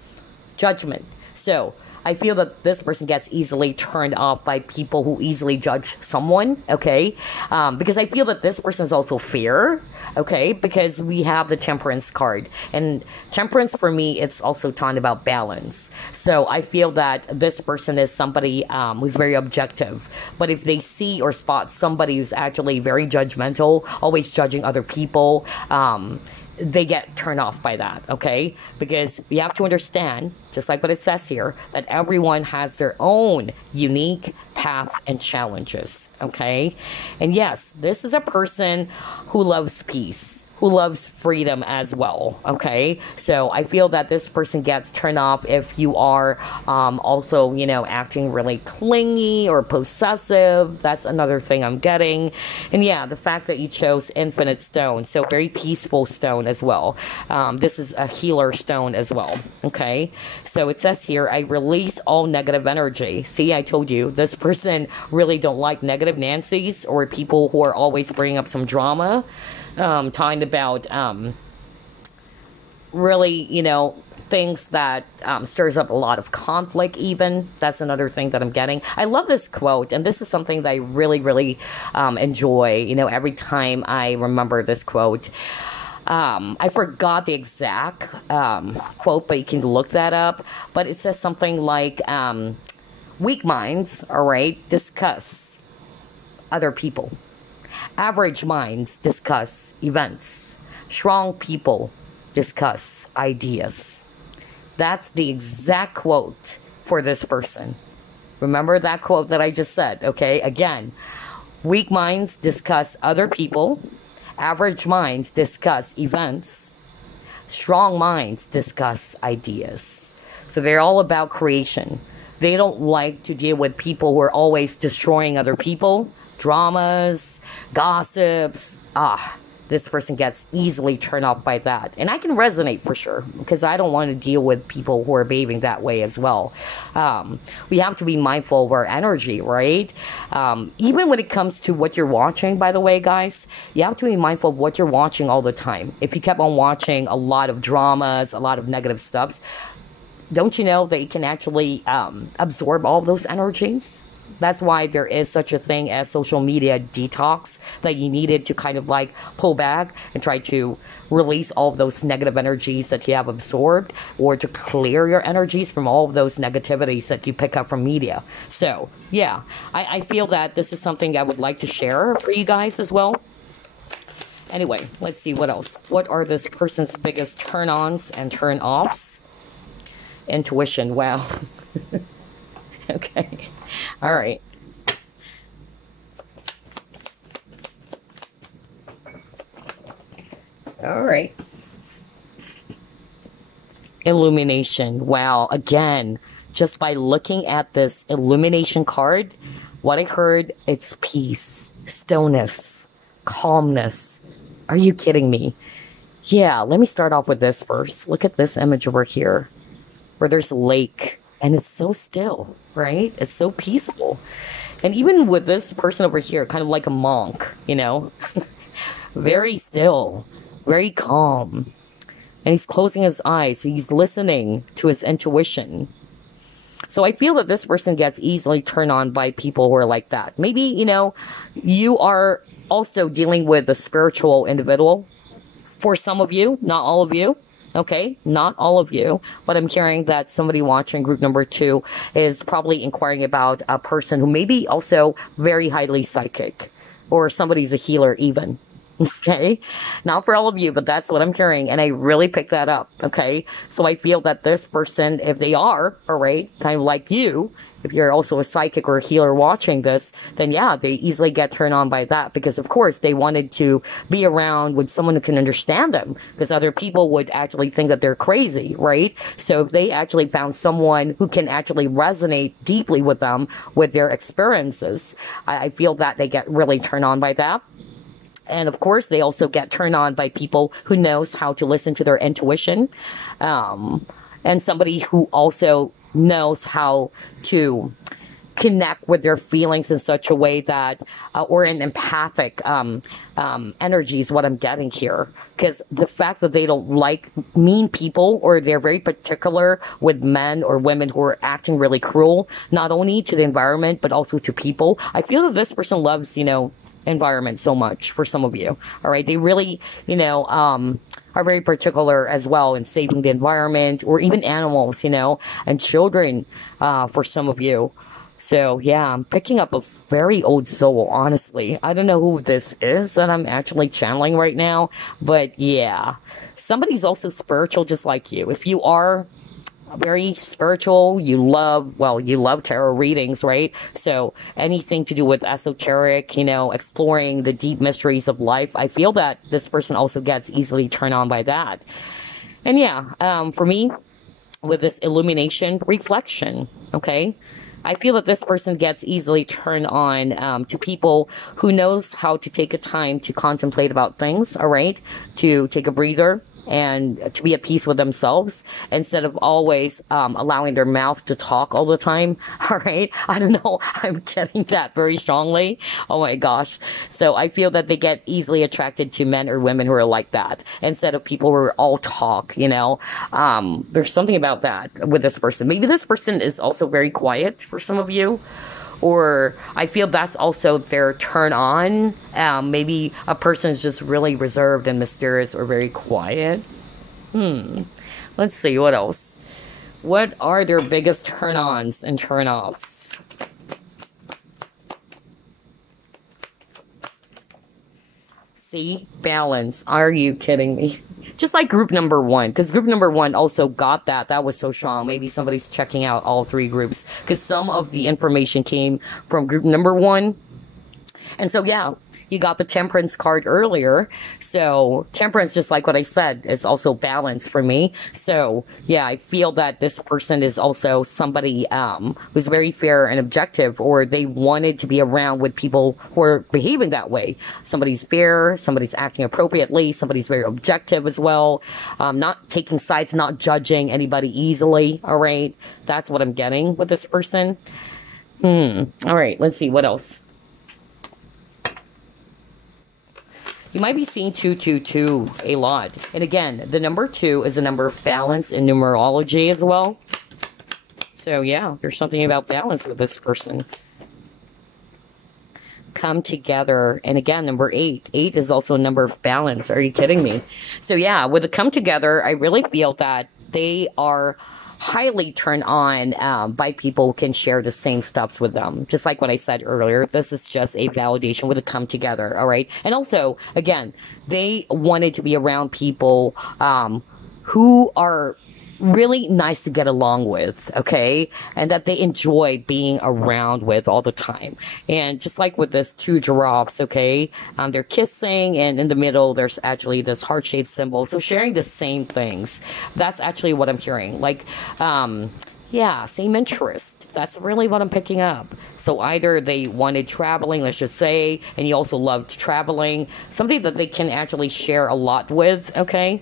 judgment. So I feel that this person gets easily turned off by people who easily judge someone, okay? Because I feel that this person is also fear, okay? Because we have the Temperance card. And Temperance, for me, it's also talking about balance. So I feel that this person is somebody who's very objective. But if they see or spot somebody who's actually very judgmental, always judging other people, they get turned off by that, okay? Because you have to understand, just like what it says here, that everyone has their own unique path and challenges, okay? And yes, this is a person who loves peace, who loves freedom as well, okay? So I feel that this person gets turned off if you are also, you know, acting really clingy or possessive. That's another thing I'm getting. And yeah, the fact that you chose Infinite Stone, so very peaceful stone as well. This is a healer stone as well, okay? So it says here, I release all negative energy. See, I told you, this person really don't like negative Nancys, or people who are always bringing up some drama. Talking about really, you know, things that stirs up a lot of conflict even. That's another thing that I'm getting. I love this quote, and this is something that I really, really enjoy, you know, every time I remember this quote. I forgot the exact quote, but you can look that up. But it says something like, weak minds, all right, discuss other people. Average minds discuss events. Strong people discuss ideas. That's the exact quote for this person. Remember that quote that I just said, okay? Again, weak minds discuss other people. Average minds discuss events. Strong minds discuss ideas. So they're all about creation. They don't like to deal with people who are always destroying other people. Dramas, gossips. This person gets easily turned off by that. And I can resonate for sure, because I don't want to deal with people who are behaving that way as well. We have to be mindful of our energy, right? Even when it comes to what you're watching, by the way, guys, you have to be mindful of what you're watching all the time. If you kept on watching a lot of dramas, a lot of negative stuff, don't you know that you can actually absorb all those energies? That's why there is such a thing as social media detox, that you needed to kind of like pull back and try to release all of those negative energies that you have absorbed, or to clear your energies from all of those negativities that you pick up from media. So, yeah, I feel that this is something I would like to share for you guys as well. Anyway, let's see what else. What are this person's biggest turn-ons and turn-offs? Intuition, wow. Okay. All right. All right. Illumination. Wow. Again, just by looking at this illumination card, what I heard, it's peace, stillness, calmness. Are you kidding me? Yeah, let me start off with this first. Look at this image over here, where there's a lake. And it's so still, right? It's so peaceful. And even with this person over here, kind of like a monk, you know, very still, very calm. And he's closing his eyes. He's listening to his intuition. So I feel that this person gets easily turned on by people who are like that. Maybe, you know, you are also dealing with a spiritual individual. For some of you, not all of you. Okay, not all of you, but I'm hearing that somebody watching group number 2 is probably inquiring about a person who may be also very highly psychic, or somebody's a healer even. Okay, not for all of you, but that's what I'm hearing, and I really picked that up. Okay, so I feel that this person, if they are, all right, kind of like you, if you're also a psychic or a healer watching this, then yeah, they easily get turned on by that, because of course they wanted to be around with someone who can understand them, because other people would actually think that they're crazy, right? So if they actually found someone who can actually resonate deeply with them, with their experiences, I feel that they get really turned on by that. And of course, they also get turned on by people who knows how to listen to their intuition, and somebody who also knows how to connect with their feelings in such a way that, or an empathic energy is what I'm getting here. Because the fact that they don't like mean people, or they're very particular with men or women who are acting really cruel, not only to the environment, but also to people. I feel that this person loves, you know, environment so much. For some of you, all right, they really, you know, are very particular as well in saving the environment, or even animals, you know, and children, for some of you. So yeah, I'm picking up a very old soul, honestly. I don't know who this is that I'm actually channeling right now, but yeah, somebody's also spiritual just like you. If you are very spiritual, you love tarot readings, right? So anything to do with esoteric, you know, exploring the deep mysteries of life, I feel that this person also gets easily turned on by that. And yeah, for me, with this illumination, reflection, okay, I feel that this person gets easily turned on to people who knows how to take a time to contemplate about things, all right, to take a breather, and to be at peace with themselves, instead of always allowing their mouth to talk all the time. All right, I don't know, I'm getting that very strongly. Oh my gosh. So I feel that they get easily attracted to men or women who are like that, instead of people who are all talk, you know. There's something about that with this person. Maybe this person is also very quiet for some of you, or I feel that's also their turn on. Maybe a person is just really reserved and mysterious, or very quiet. Let's see, what else? What are their biggest turn-ons and turn-offs? See? Balance. Are you kidding me? Just like group number one, because group number one also got that. That was so strong. Maybe somebody's checking out all three groups, because some of the information came from group number one. And so, yeah, you got the Temperance card earlier. So Temperance, just like what I said, is also balance for me. So yeah, I feel that this person is also somebody who's very fair and objective, or they wanted to be around with people who are behaving that way. Somebody's fair, somebody's acting appropriately, somebody's very objective as well. Not taking sides, not judging anybody easily. All right. That's what I'm getting with this person. All right. Let's see. What else? You might be seeing 222 a lot. And again, the number 2 is a number of balance in numerology as well. So yeah, there's something about balance with this person. Come together. And again, number 8. 8 is also a number of balance. Are you kidding me? So yeah, with the come together, I really feel that they are highly turned on by people who can share the same stuffs with them. Just like what I said earlier, this is just a validation with a come together, all right? And also, again, they wanted to be around people who are really nice to get along with, okay? And that they enjoy being around with all the time. And just like with this 2 giraffes, okay? They're kissing, and in the middle, there's actually this heart-shaped symbol. So sharing the same things. That's actually what I'm hearing. Like, yeah, same interest. That's really what I'm picking up. So either they wanted traveling, let's just say, and you also loved traveling. Something that they can actually share a lot with, okay?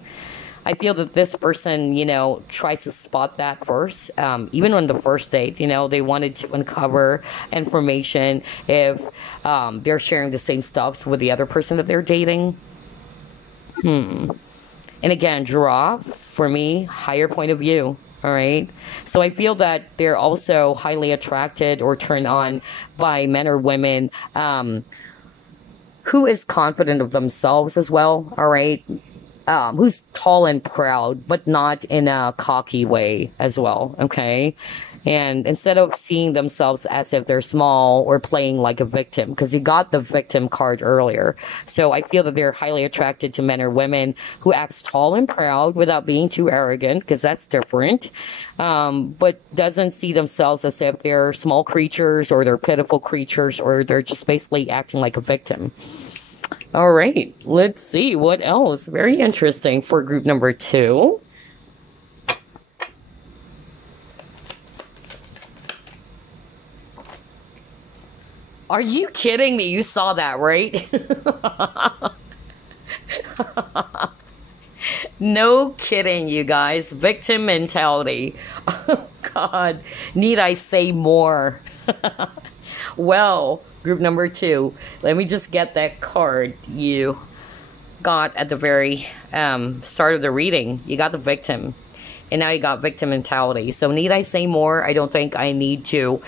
I feel that this person, you know, tries to spot that first. Even on the first date, you know, they wanted to uncover information if they're sharing the same stuff with the other person that they're dating. And again, giraffe, for me, higher point of view. All right. So I feel that they're also highly attracted or turned on by men or women who is confident of themselves as well. All right. Who's tall and proud, but not in a cocky way as well, okay? And instead of seeing themselves as if they're small or playing like a victim, because you got the victim card earlier. So I feel that they're highly attracted to men or women who acts tall and proud without being too arrogant, because that's different, but doesn't see themselves as if they're small creatures or they're pitiful creatures or they're just basically acting like a victim. All right, let's see what else. Very interesting for group number 2. Are you kidding me? You saw that, right? No kidding, you guys. Victim mentality. Oh, God. Need I say more? Well, group number 2. Let me just get that card you got at the very start of the reading. You got the victim. And now you got victim mentality. So need I say more? I don't think I need to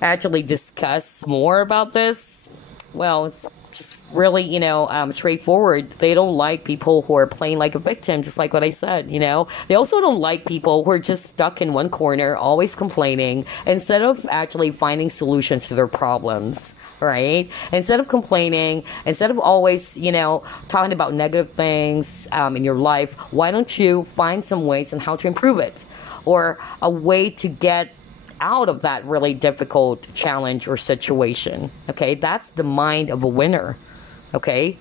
actually discuss more about this. Well, it's just really, you know, straightforward. They don't like people who are playing like a victim, just like what I said, you know. They also don't like people who are just stuck in one corner, always complaining, instead of actually finding solutions to their problems, right? Instead of complaining, instead of always, you know, talking about negative things in your life, why don't you find some ways on how to improve it? Or a way to get out of that really difficult challenge or situation. Okay, that's the mind of a winner. Okay,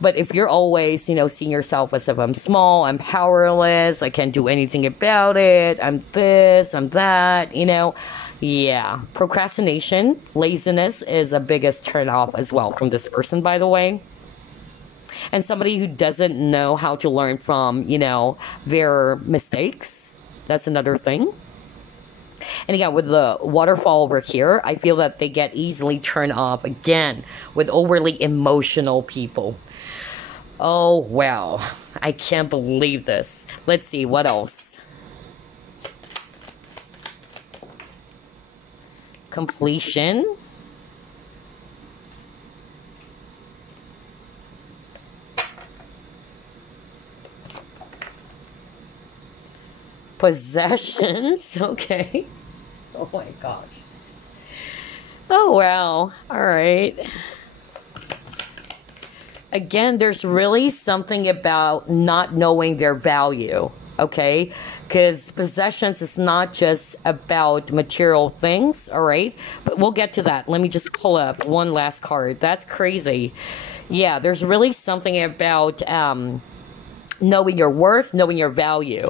but if you're always, you know, seeing yourself as if I'm small, I'm powerless, I can't do anything about it, I'm this, I'm that, you know, yeah, procrastination, laziness is a biggest turn off as well from this person, by the way. And somebody who doesn't know how to learn from, you know, their mistakes, that's another thing. And again, with the waterfall over here, I feel that they get easily turned off again with overly emotional people. Oh, wow. I can't believe this. Let's see, what else? Completion. Possessions, okay. Oh my gosh. Oh, wow. All right. Again, there's really something about not knowing their value, okay? Because possessions is not just about material things, all right? But we'll get to that. Let me just pull up one last card. That's crazy. Yeah, there's really something about knowing your worth, knowing your value.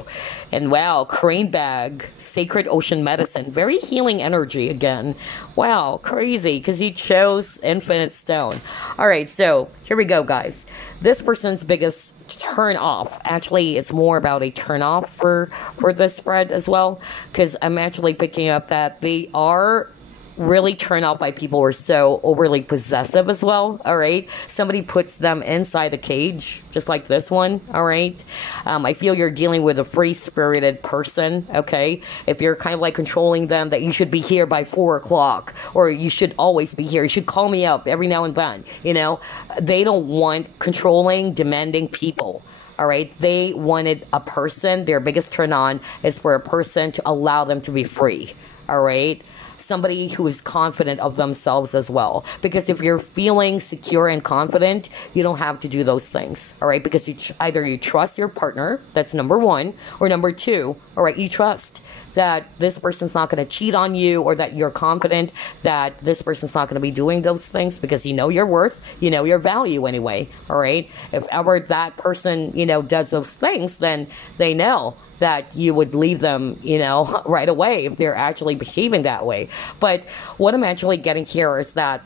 And wow, crane bag, sacred ocean medicine, very healing energy again. Wow, crazy, because he chose infinite stone. All right, so here we go, guys. This person's biggest turn off, actually, it's more about a turn off for this spread as well, because I'm actually picking up that they are really turned off by people who are so overly possessive as well, all right? Somebody puts them inside a cage, just like this one, all right? I feel you're dealing with a free-spirited person, okay? If you're kind of like controlling them, that you should be here by 4 o'clock, or you should always be here. You should call me up every now and then, you know? They don't want controlling, demanding people. All right, they wanted a person. Their biggest turn on is for a person to allow them to be free. All right, somebody who is confident of themselves as well. Because if you're feeling secure and confident, you don't have to do those things. All right, because either you trust your partner, that's number one, or number two, all right, you trust that this person's not going to cheat on you, or that you're confident that this person's not going to be doing those things, because you know your worth, you know your value anyway, all right? If ever that person, you know, does those things, then they know that you would leave them, you know, right away if they're actually behaving that way. But what I'm actually getting here is that,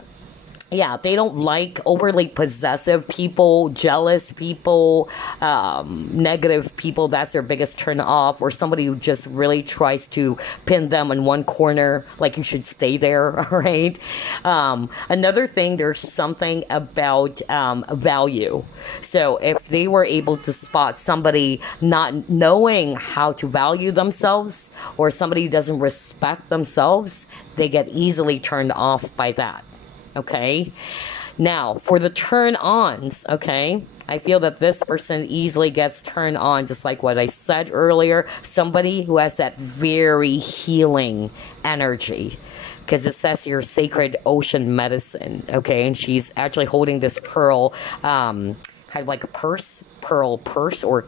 yeah, they don't like overly possessive people, jealous people, negative people. That's their biggest turn off. Or somebody who just really tries to pin them in one corner, like you should stay there, all right? Another thing, there's something about value. So if they were able to spot somebody not knowing how to value themselves, or somebody who doesn't respect themselves, they get easily turned off by that. Okay, now for the turn-ons, okay, I feel that this person easily gets turned on, just like what I said earlier. Somebody who has that very healing energy, because it says here sacred ocean medicine, okay, and she's actually holding this pearl, kind of like a pearl purse, or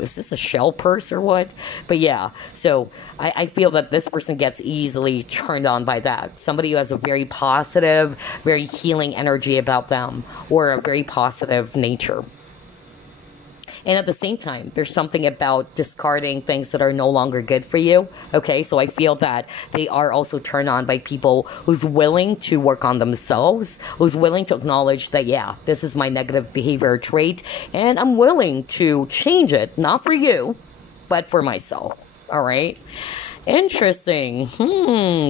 is this a shell purse or what? But yeah, so I feel that this person gets easily turned on by that. Somebody who has a very positive, very healing energy about them, or a very positive nature. And at the same time, there's something about discarding things that are no longer good for you. Okay, so I feel that they are also turned on by people who's willing to work on themselves, who's willing to acknowledge that, yeah, this is my negative behavior trait, and I'm willing to change it, not for you, but for myself. All right. Interesting.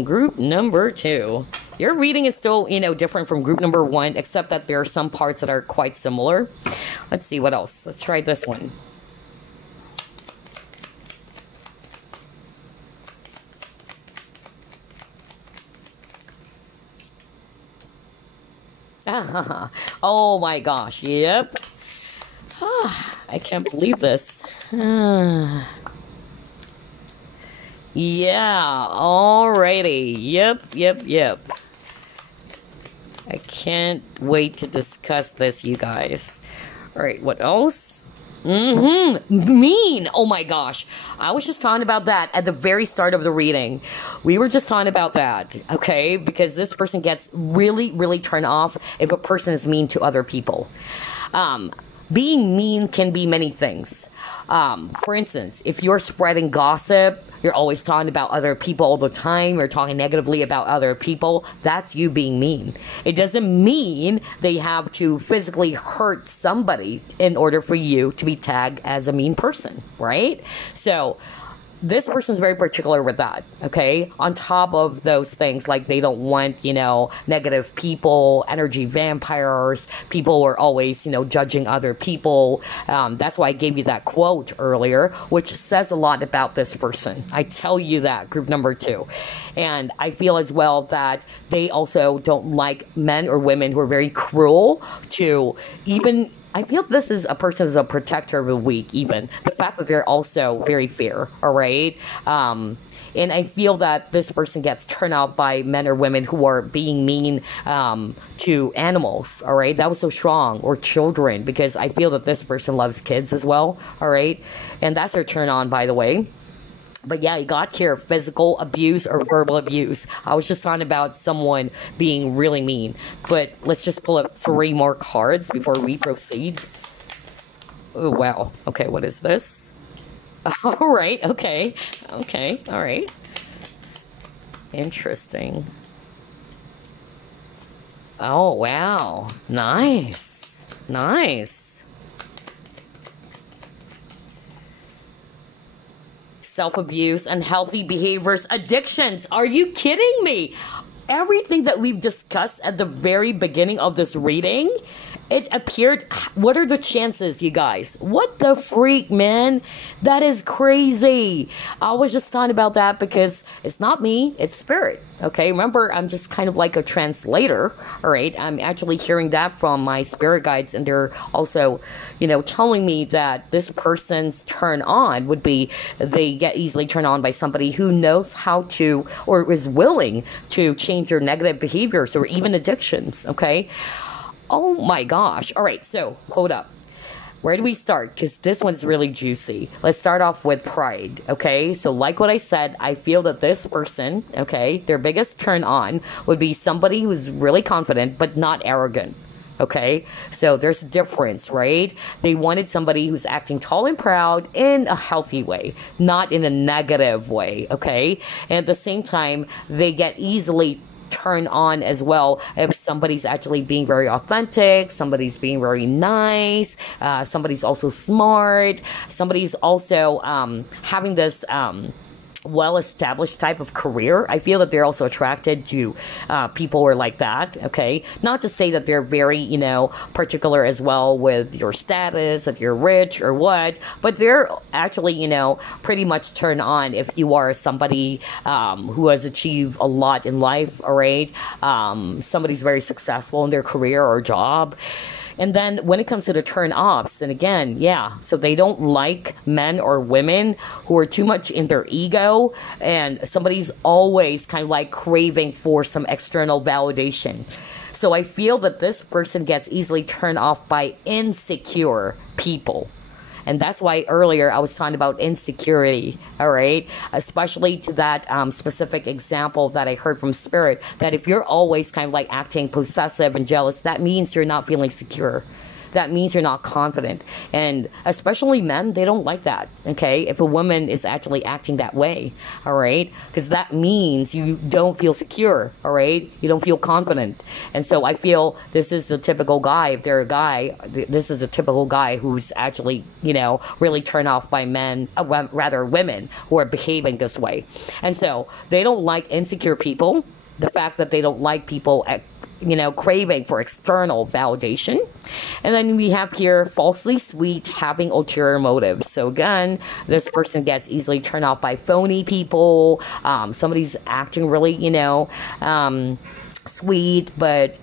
Group number 2. Your reading is still, you know, different from group number 1, except that there are some parts that are quite similar. Let's see what else. Let's try this one. Oh my gosh. Yep. I can't believe this. Yeah, alrighty. Yep. I can't wait to discuss this, you guys. Alright, what else? Mean! Oh my gosh. I was just talking about that at the very start of the reading. We were just talking about that, okay? Because this person gets really, really turned off if a person is mean to other people. Being mean can be many things. For instance, if you're spreading gossip, you're always talking about other people all the time, you're talking negatively about other people, that's you being mean. It doesn't mean that you have to physically hurt somebody in order for you to be tagged as a mean person, right? So this person's very particular with that, okay? On top of those things, like they don't want, you know, negative people, energy vampires, people who are always, you know, judging other people. That's why I gave you that quote earlier, which says a lot about this person. I tell you that, group number 2. And I feel as well that they also don't like men or women who are very cruel to even... I feel this is a person who's a protector of the weak, even. The fact that they're also very fair, all right? And I feel that this person gets turned off by men or women who are being mean to animals, all right? That was so strong. Or children, because I feel that this person loves kids as well, all right? And that's their turn on, by the way. But yeah, you got here physical abuse or verbal abuse. I was just talking about someone being really mean. But let's just pull up 3 more cards before we proceed. Oh, wow. Okay, what is this? All right, okay. Okay, all right. Interesting. Oh, wow. Nice. Nice. Self-abuse, unhealthy behaviors, addictions. Are you kidding me? Everything that we've discussed at the very beginning of this reading, it appeared. What are the chances, you guys? What the freak, man? That is crazy. I was just talking about that because it's not me, it's spirit. Okay, remember, I'm just kind of like a translator. All right, I'm actually hearing that from my spirit guides, and they're also, telling me that this person's turn on would be they get easily turned on by somebody who knows how to or is willing to change their negative behaviors or even addictions. Okay. Oh my gosh. All right, so hold up. Where do we start? Because this one's really juicy. Let's start off with pride, okay? So like what I said, I feel that this person, okay, their biggest turn on would be somebody who's really confident but not arrogant, okay? So there's a difference, right? They wanted somebody who's acting tall and proud in a healthy way, not in a negative way, okay? And at the same time, they get easily turn on as well if somebody's actually being very authentic, somebody's being very nice, somebody's also smart, somebody's also having this well-established type of career. I feel that they're also attracted to people who are like that, okay? Not to say that they're very, particular as well with your status, that you're rich or what, but they're actually, pretty much turned on if you are somebody who has achieved a lot in life, all right? Somebody's very successful in their career or job. And then when it comes to the turn-offs, then again, yeah, so they don't like men or women who are too much in their ego, and somebody's always kind of like craving for some external validation. So I feel that this person gets easily turned off by insecure people. And that's why earlier I was talking about insecurity, all right? Especially to that specific example that I heard from Spirit, that if you're always kind of like acting possessive and jealous, that means you're not feeling secure. That means you're not confident. And especially men, they don't like that, okay? If a woman is actually acting that way, all right? Because that means you don't feel secure, all right? You don't feel confident. And so I feel this is the typical guy. If they're a guy, this is a typical guy who's actually, really turned off by men, rather women who are behaving this way. And so they don't like insecure people. The fact that they don't like people craving for external validation. And then we have here falsely sweet, having ulterior motives. So again, this person gets easily turned off by phony people. Somebody's acting really, sweet, but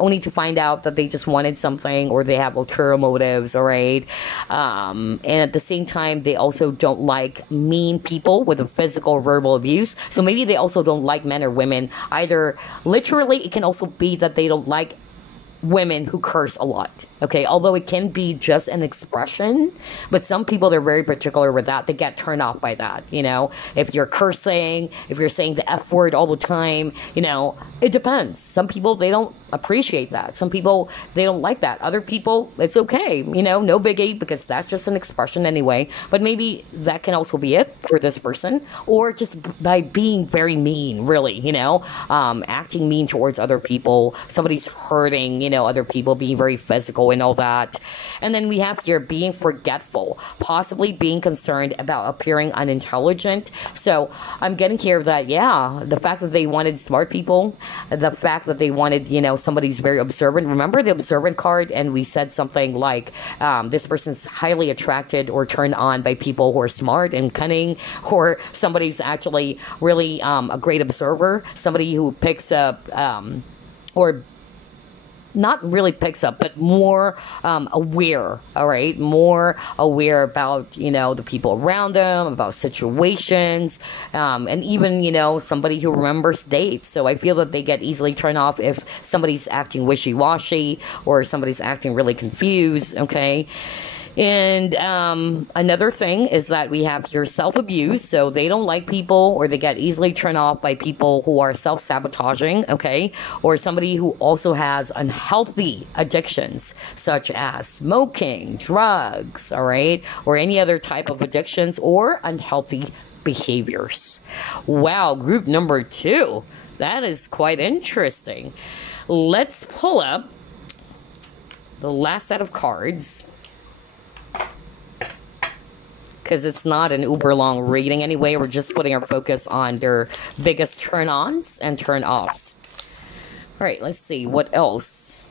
only to find out that they just wanted something, or they have ulterior motives, all right? And at the same time, they also don't like mean people with a physical or verbal abuse. So maybe they also don't like men or women. Either literally, it can also be that they don't like women who curse a lot, okay? Although it can be just an expression, but some people, they're very particular with that. They get turned off by that, If you're cursing, if you're saying the F word all the time, it depends. Some people, they don't appreciate that. Some people, they don't like that. Other people, it's okay, no biggie, because that's just an expression anyway. But maybe that can also be it for this person, or just by being very mean, really, acting mean towards other people. Somebody's hurting, other people, being very physical and all that. And then we have here being forgetful, possibly being concerned about appearing unintelligent. So I'm getting here that, yeah, the fact that they wanted smart people, the fact that they wanted, somebody's very observant. Remember the observant card? And we said something like, this person's highly attracted or turned on by people who are smart and cunning, or somebody's actually really a great observer, somebody who picks up or not really picks up, but more aware, all right? More aware about, the people around them, about situations, and even, somebody who remembers dates. So I feel that they get easily turned off if somebody's acting wishy-washy or somebody's acting really confused, okay? And another thing is that we have here self-abuse. So they don't like people, or they get easily turned off by people who are self-sabotaging, okay? Or somebody who also has unhealthy addictions, such as smoking, drugs, all right? Or any other type of addictions or unhealthy behaviors. Wow, group number 2. That is quite interesting. Let's pull up the last set of cards, because it's not an uber long reading anyway. We're just putting our focus on their biggest turn-ons and turn-offs. All right, let's see. What else?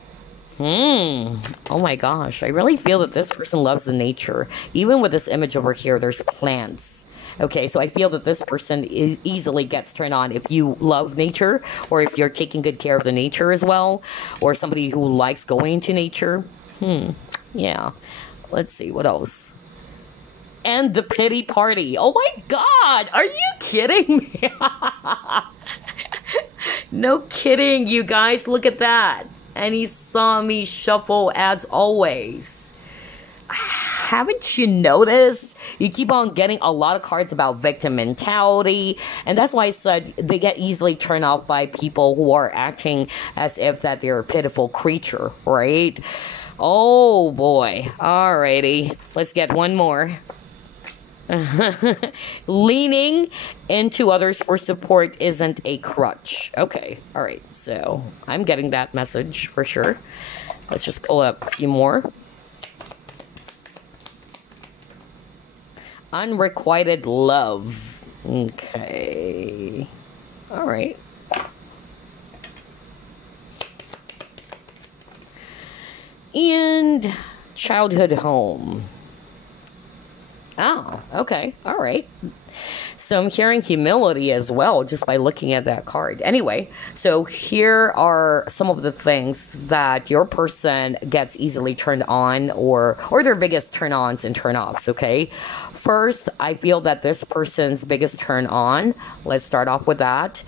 Oh my gosh. I really feel that this person loves the nature. Even with this image over here, there's plants. Okay, so I feel that this person easily gets turned on if you love nature, or if you're taking good care of the nature as well, or somebody who likes going to nature. Yeah. Let's see. What else? And the pity party. Oh my God, are you kidding me? No kidding, you guys. Look at that. And he saw me shuffle as always. Haven't you noticed? You keep on getting a lot of cards about victim mentality. And that's why I said they get easily turned off by people who are acting as if that they're a pitiful creature, right? Oh boy. Alrighty. Let's get one more. Leaning into others for support isn't a crutch. Okay, all right. So I'm getting that message for sure. Let's just pull up a few more. Unrequited love. Okay. All right. And childhood home. Oh, okay. All right. So I'm hearing humility as well, just by looking at that card. Anyway, so here are some of the things that your person gets easily turned on, or their biggest turn-ons and turn-offs, okay? First, I feel that this person's biggest turn-on, let's start off with that.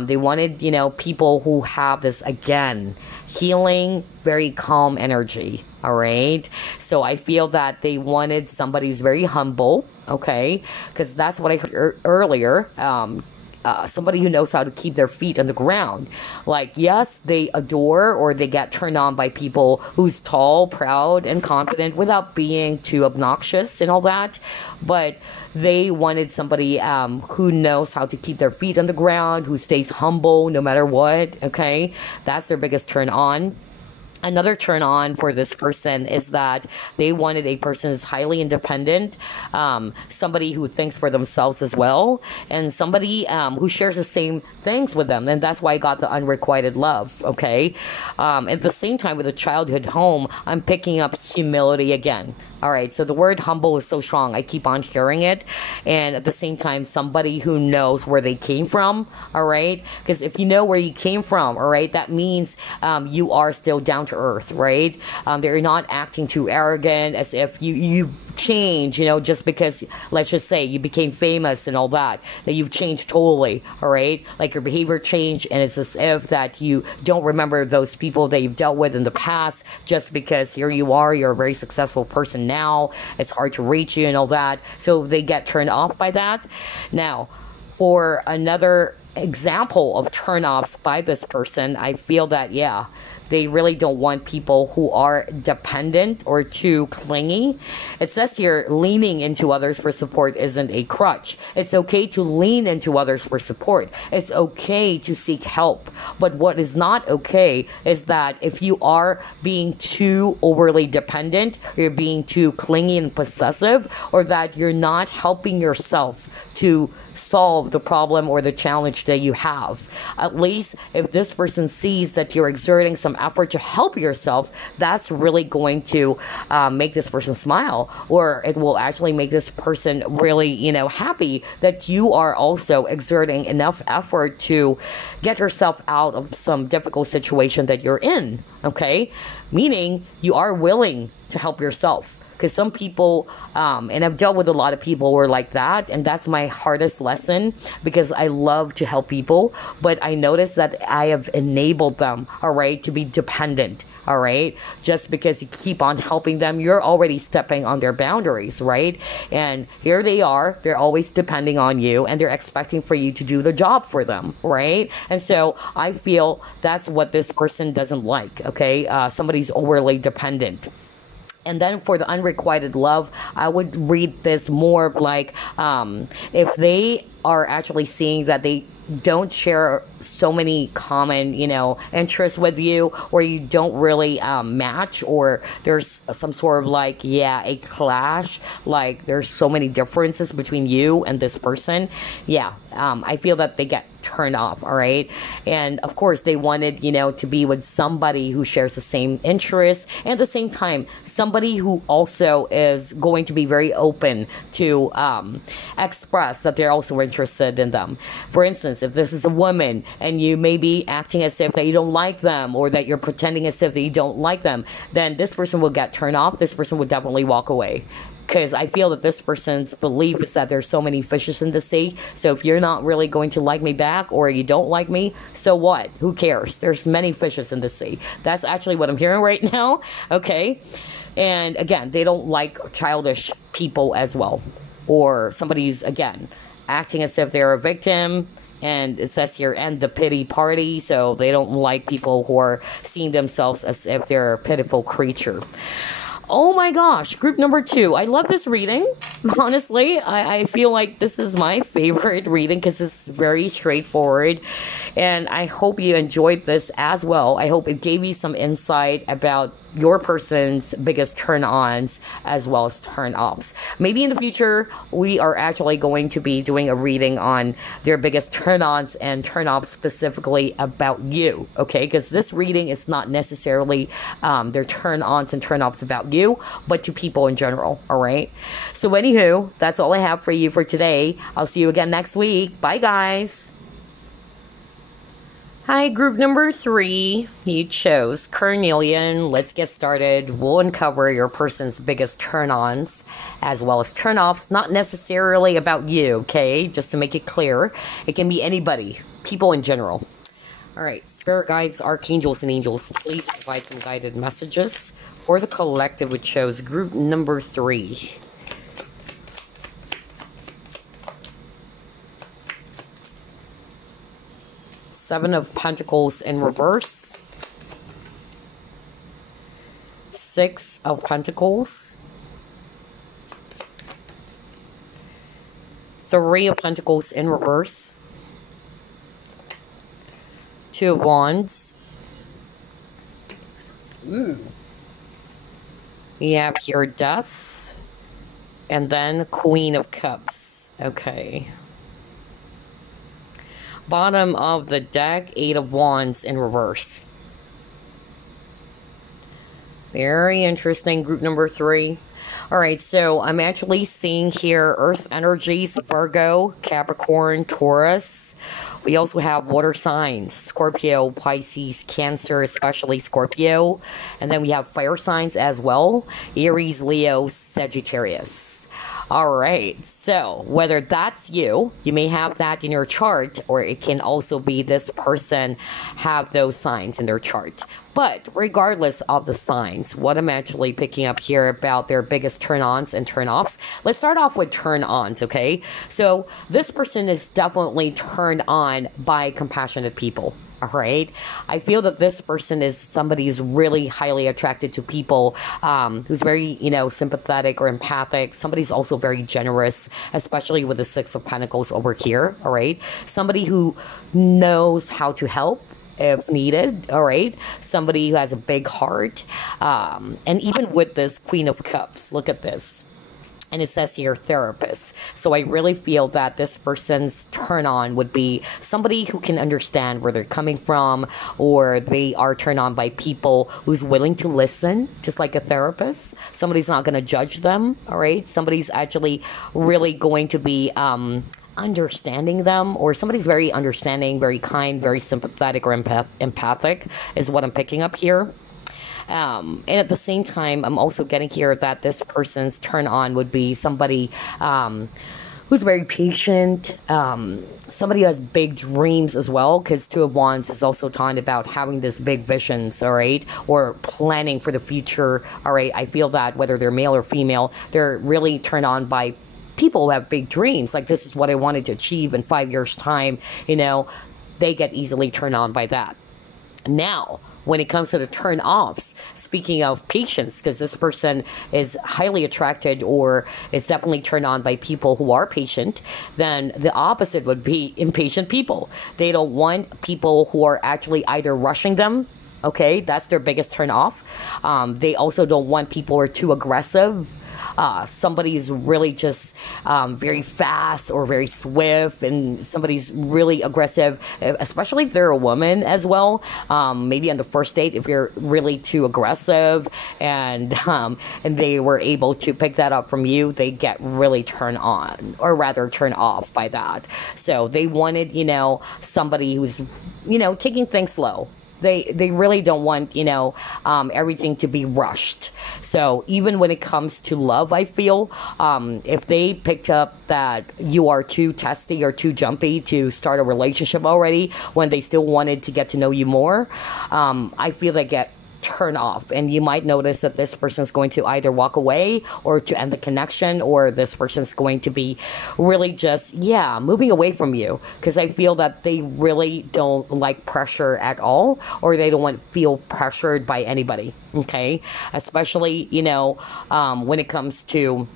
They wanted, people who have this, again, healing, very calm energy, all right? So I feel that they wanted somebody who's very humble, okay? Because that's what I heard earlier. Somebody who knows how to keep their feet on the ground. Like, yes, they adore, or they get turned on by people who's tall, proud, and confident without being too obnoxious and all that. But they wanted somebody who knows how to keep their feet on the ground, who stays humble no matter what, okay? That's their biggest turn on. Another turn on for this person is that they wanted a person who's highly independent, somebody who thinks for themselves as well, and somebody who shares the same things with them. And that's why I got the unrequited love, okay? At the same time, with a childhood home, I'm picking up humility again. All right, so the word humble is so strong. I keep on hearing it. And at the same time, somebody who knows where they came from, all right? Because if you know where you came from, all right, that means you are still down to earth, right? They're not acting too arrogant, as if you change, just because, let's just say, you became famous and all that you've changed totally, all right? Like your behavior changed, and it's as if that you don't remember those people that you've dealt with in the past, just because here you are, you're a very successful person now, it's hard to reach you and all that. So they get turned off by that. Now, for another example of turn-offs by this person, I feel that, yeah, they really don't want people who are dependent or too clingy. It says here, leaning into others for support isn't a crutch. It's okay to lean into others for support. It's okay to seek help. But what is not okay is that if you are being too overly dependent, you're being too clingy and possessive, or that you're not helping yourself to solve the problem or the challenge much that you have. At least if this person sees that you're exerting some effort to help yourself, that's really going to make this person smile, or it will actually make this person really, happy that you are also exerting enough effort to get yourself out of some difficult situation that you're in. Okay, meaning you are willing to help yourself. Because some people, and I've dealt with a lot of people who are like that, and that's my hardest lesson, because I love to help people, but I notice that I have enabled them, all right, to be dependent, all right? Just because you keep on helping them, you're already stepping on their boundaries, right? And here they are, they're always depending on you, and they're expecting for you to do the job for them, right? And so I feel that's what this person doesn't like, okay? Somebody's overly dependent. And then for the unrequited love, I would read this more like if they are actually seeing that they don't share so many common, interests with you, or you don't really match, or there's some sort of a clash, like there's so many differences between you and this person. I feel that they get turned off, all right? And of course, they wanted, to be with somebody who shares the same interests, and at the same time, somebody who also is going to be very open to express that they're also interested in them. For instance, if this is a woman and you may be acting as if that you don't like them, or that you're pretending as if that you don't like them, then this person will get turned off. This person would definitely walk away. Because I feel that this person's belief is that there's so many fishes in the sea. So if you're not really going to like me back, or you don't like me, so what? Who cares? There's many fishes in the sea. That's actually what I'm hearing right now. Okay. And again, they don't like childish people as well. Or somebody who's, again, acting as if they're a victim. And it says here, and the pity party. So they don't like people who are seeing themselves as if they're a pitiful creature. Oh my gosh, group number 2. I love this reading. Honestly, I feel like this is my favorite reading because it's very straightforward. And I hope you enjoyed this as well. I hope it gave you some insight about your person's biggest turn-ons as well as turn-offs. Maybe in the future, we are actually going to be doing a reading on their biggest turn-ons and turn-offs specifically about you, okay? Because this reading is not necessarily their turn-ons and turn-offs about you, but to people in general, all right? So anywho, that's all I have for you for today. I'll see you again next week. Bye, guys. Hi, group number 3. You chose Carnelian. Let's get started. We'll uncover your person's biggest turn-ons as well as turn-offs. Not necessarily about you, okay? Just to make it clear. It can be anybody, people in general. All right, spirit guides, archangels, and angels, please provide some guided messages for the collective, which chose group number 3. Seven of Pentacles in reverse. 6 of Pentacles. 3 of Pentacles in reverse. 2 of Wands. We have here Death. And then Queen of Cups. Okay. Bottom of the deck, 8 of Wands in reverse. Very interesting, group number 3. All right, so I'm actually seeing here Earth energies, Virgo, Capricorn, Taurus. We also have water signs, Scorpio, Pisces, Cancer, especially Scorpio. And then we have fire signs as well, Aries, Leo, Sagittarius. All right, so whether that's you may have that in your chart, or it can also be this person have those signs in their chart. But regardless of the signs, what I'm actually picking up here about their biggest turn-ons and turn-offs, let's start off with turn-ons, okay? So this person is definitely turned on by compassionate people. All right. I feel that this person is somebody who's really highly attracted to people, who's very, sympathetic or empathic. Somebody's also very generous, especially with the 6 of Pentacles over here. All right. Somebody who knows how to help if needed. All right. Somebody who has a big heart. And even with this Queen of Cups, look at this. And it says here therapist. So I really feel that this person's turn on would be somebody who can understand where they're coming from, or they are turned on by people who's willing to listen, just like a therapist. Somebody's not going to judge them, all right? Somebody's actually really going to be understanding them, or somebody's very understanding, very kind, very sympathetic, or empathic is what I'm picking up here. And at the same time, I'm also getting here that this person's turn on would be somebody who's very patient, somebody who has big dreams as well, because Two of Wands is also talking about having this big visions, all right, or planning for the future, all right. I feel that whether they're male or female, they're really turned on by people who have big dreams, like this is what I wanted to achieve in 5 years' time, you know, they get easily turned on by that. Now, when it comes to the turn-offs, speaking of patience, because this person is highly attracted or is definitely turned on by people who are patient, then the opposite would be impatient people. They don't want people who are actually either rushing them. Okay, that's their biggest turn-off. They also don't want people who are too aggressive. Somebody's really just very fast or very swift, and somebody's really aggressive, especially if they're a woman as well. Maybe on the first date, if you're really too aggressive and they were able to pick that up from you, they get really turned on, or rather turned off by that. So they wanted, you know, somebody who's, you know, taking things slow. They really don't want, you know, everything to be rushed. So even when it comes to love, I feel if they picked up that you are too testy or too jumpy to start a relationship already, when they still wanted to get to know you more, I feel they get turn off, and you might notice that this person is going to either walk away or to end the connection, or this person is going to be really just moving away from you, because I feel that they really don't like pressure at all, or they don't want to feel pressured by anybody. Okay, especially, you know, when it comes to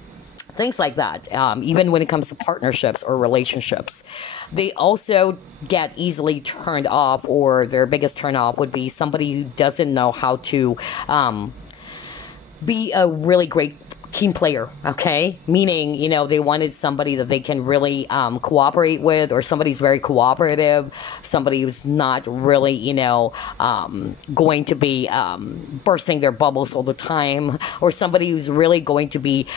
things like that, even when it comes to partnerships or relationships. They also get easily turned off, or their biggest turn off would be somebody who doesn't know how to be a really great team player, okay? Meaning, you know, they wanted somebody that they can really cooperate with, or somebody's very cooperative, somebody who's not really, you know, going to be bursting their bubbles all the time, or somebody who's really going to be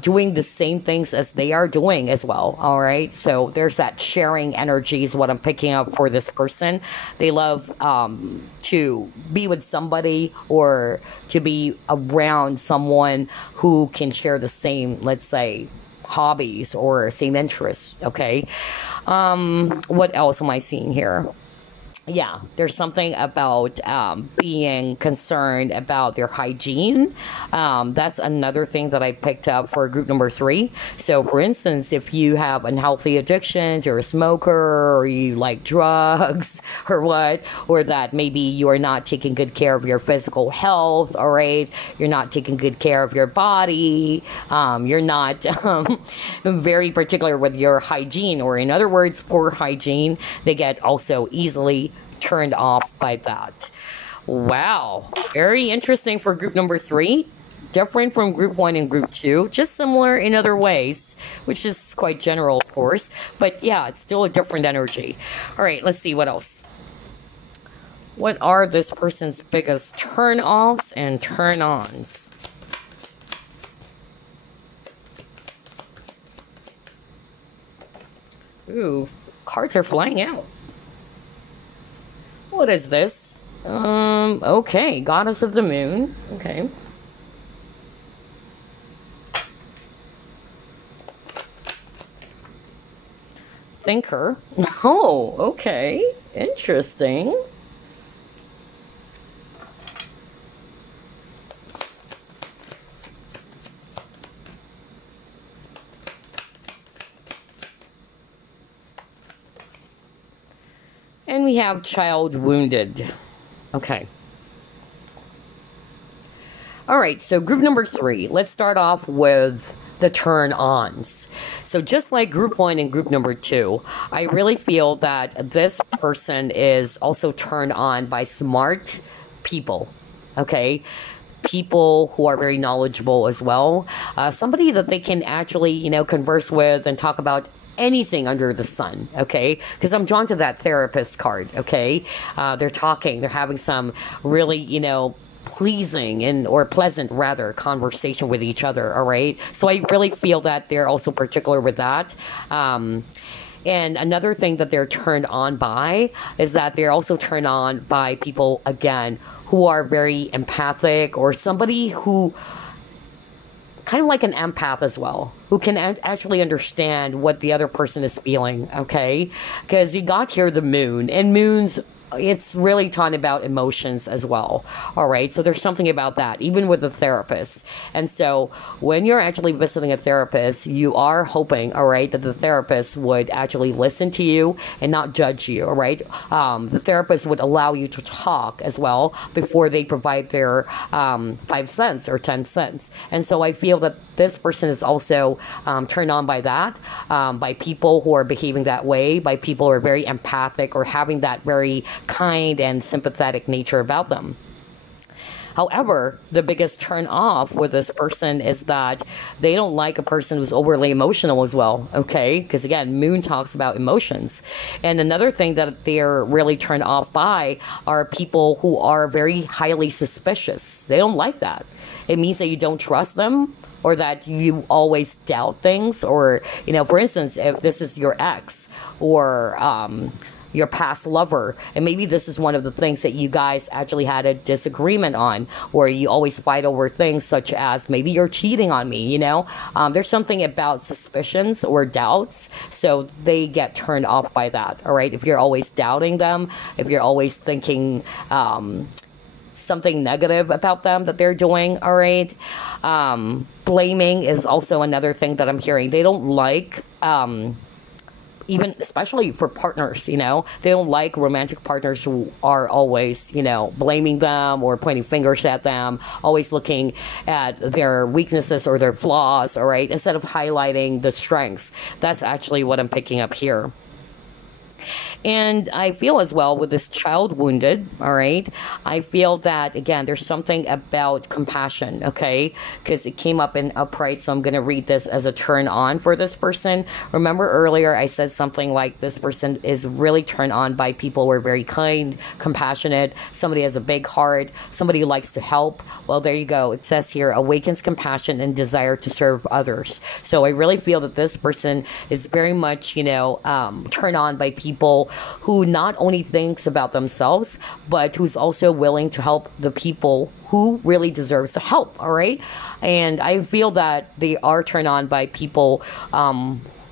doing the same things as they are doing as well, all right? So there's that sharing energy is what I'm picking up for this person. They love to be with somebody, or to be around someone who can share the same, let's say, hobbies or same interests. Okay, what else am I seeing here? Yeah, there's something about being concerned about their hygiene. That's another thing that I picked up for group number 3. So, for instance, if you have unhealthy addictions, you're a smoker, or you like drugs, or what, or that maybe you are not taking good care of your physical health, all right? You're not taking good care of your body. You're not very particular with your hygiene, or in other words, poor hygiene. They get also easily turned off by that. Wow, very interesting for group number 3. Different from group 1 and group 2, just similar in other ways, which is quite general, of course, but yeah, it's still a different energy. All right, let's see what else. What are this person's biggest turn-offs and turn-ons? Ooh, cards are flying out. What is this? Okay, Goddess of the Moon. Okay. Thinker. Oh, okay. Interesting. And we have child wounded. Okay. All right, so group number 3. Let's start off with the turn-ons. So just like group 1 and group number 2, I really feel that this person is also turned on by smart people. Okay? people who are very knowledgeable as well. Somebody that they can actually, converse with and talk about anything under the sun, okay? Because I'm drawn to that therapist card, okay? They're talking, they're having some really, pleasing or pleasant rather conversation with each other, all right? So I really feel that they're also particular with that. And another thing that they're turned on by is that they're also turned on by people, again, who are very empathic, or somebody who kind of like an empath as well, who can actually understand what the other person is feeling, okay? Because you got here the moon, and moons, it's really talking about emotions as well, all right? So there's something about that, even with the therapist. And so when you're actually visiting a therapist, you are hoping, all right, that the therapist would actually listen to you and not judge you, all right? The therapist would allow you to talk as well before they provide their 5 cents or 10 cents. And so I feel that this person is also turned on by that, by people who are behaving that way, by people who are very empathic or having that very kind and sympathetic nature about them. However, the biggest turn off with this person is that they don't like a person who's overly emotional as well, okay? Because again, moon talks about emotions. And another thing that they're really turned off by are people who are very highly suspicious. They don't like that. It means that you don't trust them, or that you always doubt things, or, for instance, if this is your ex, or your past lover, and maybe this is one of the things that you guys actually had a disagreement on, or you always fight over things such as maybe you're cheating on me, there's something about suspicions or doubts, so they get turned off by that, all right? If you're always doubting them, if you're always thinking something negative about them that they're doing, all right? Blaming is also another thing that I'm hearing. They don't like even especially for partners, they don't like romantic partners who are always, blaming them or pointing fingers at them, always looking at their weaknesses or their flaws, all right, instead of highlighting the strengths. That's actually what I'm picking up here. And I feel as well with this child wounded, all right, I feel that, again, there's something about compassion, okay, because it came up in upright, so I'm going to read this as a turn on for this person. Remember earlier I said something like this person is really turned on by people who are very kind, compassionate, somebody has a big heart, somebody who likes to help. Well, there you go. It says here, awakens compassion and desire to serve others. So I really feel that this person is very much, turned on by people who not only thinks about themselves, but who's also willing to help the people who really deserves the help, all right? And I feel that they are turned on by people,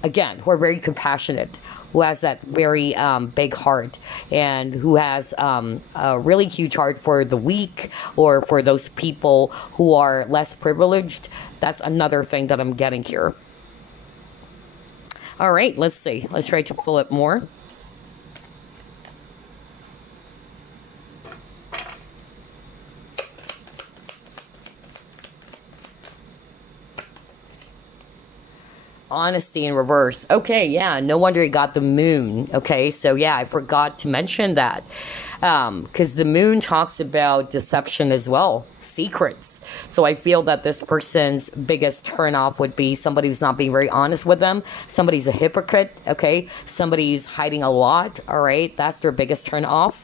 again, who are very compassionate, who has that very big heart, and who has a really huge heart for the weak, or for those people who are less privileged. That's another thing that I'm getting here. All right, let's see. Let's try to pull it more. Honesty in reverse. Okay, yeah, no wonder you got the moon. Okay, so yeah, I forgot to mention that. Because the moon talks about deception as well, secrets. So I feel that this person's biggest turnoff would be somebody who's not being very honest with them. Somebody's a hypocrite, okay? Somebody's hiding a lot, all right? That's their biggest turnoff.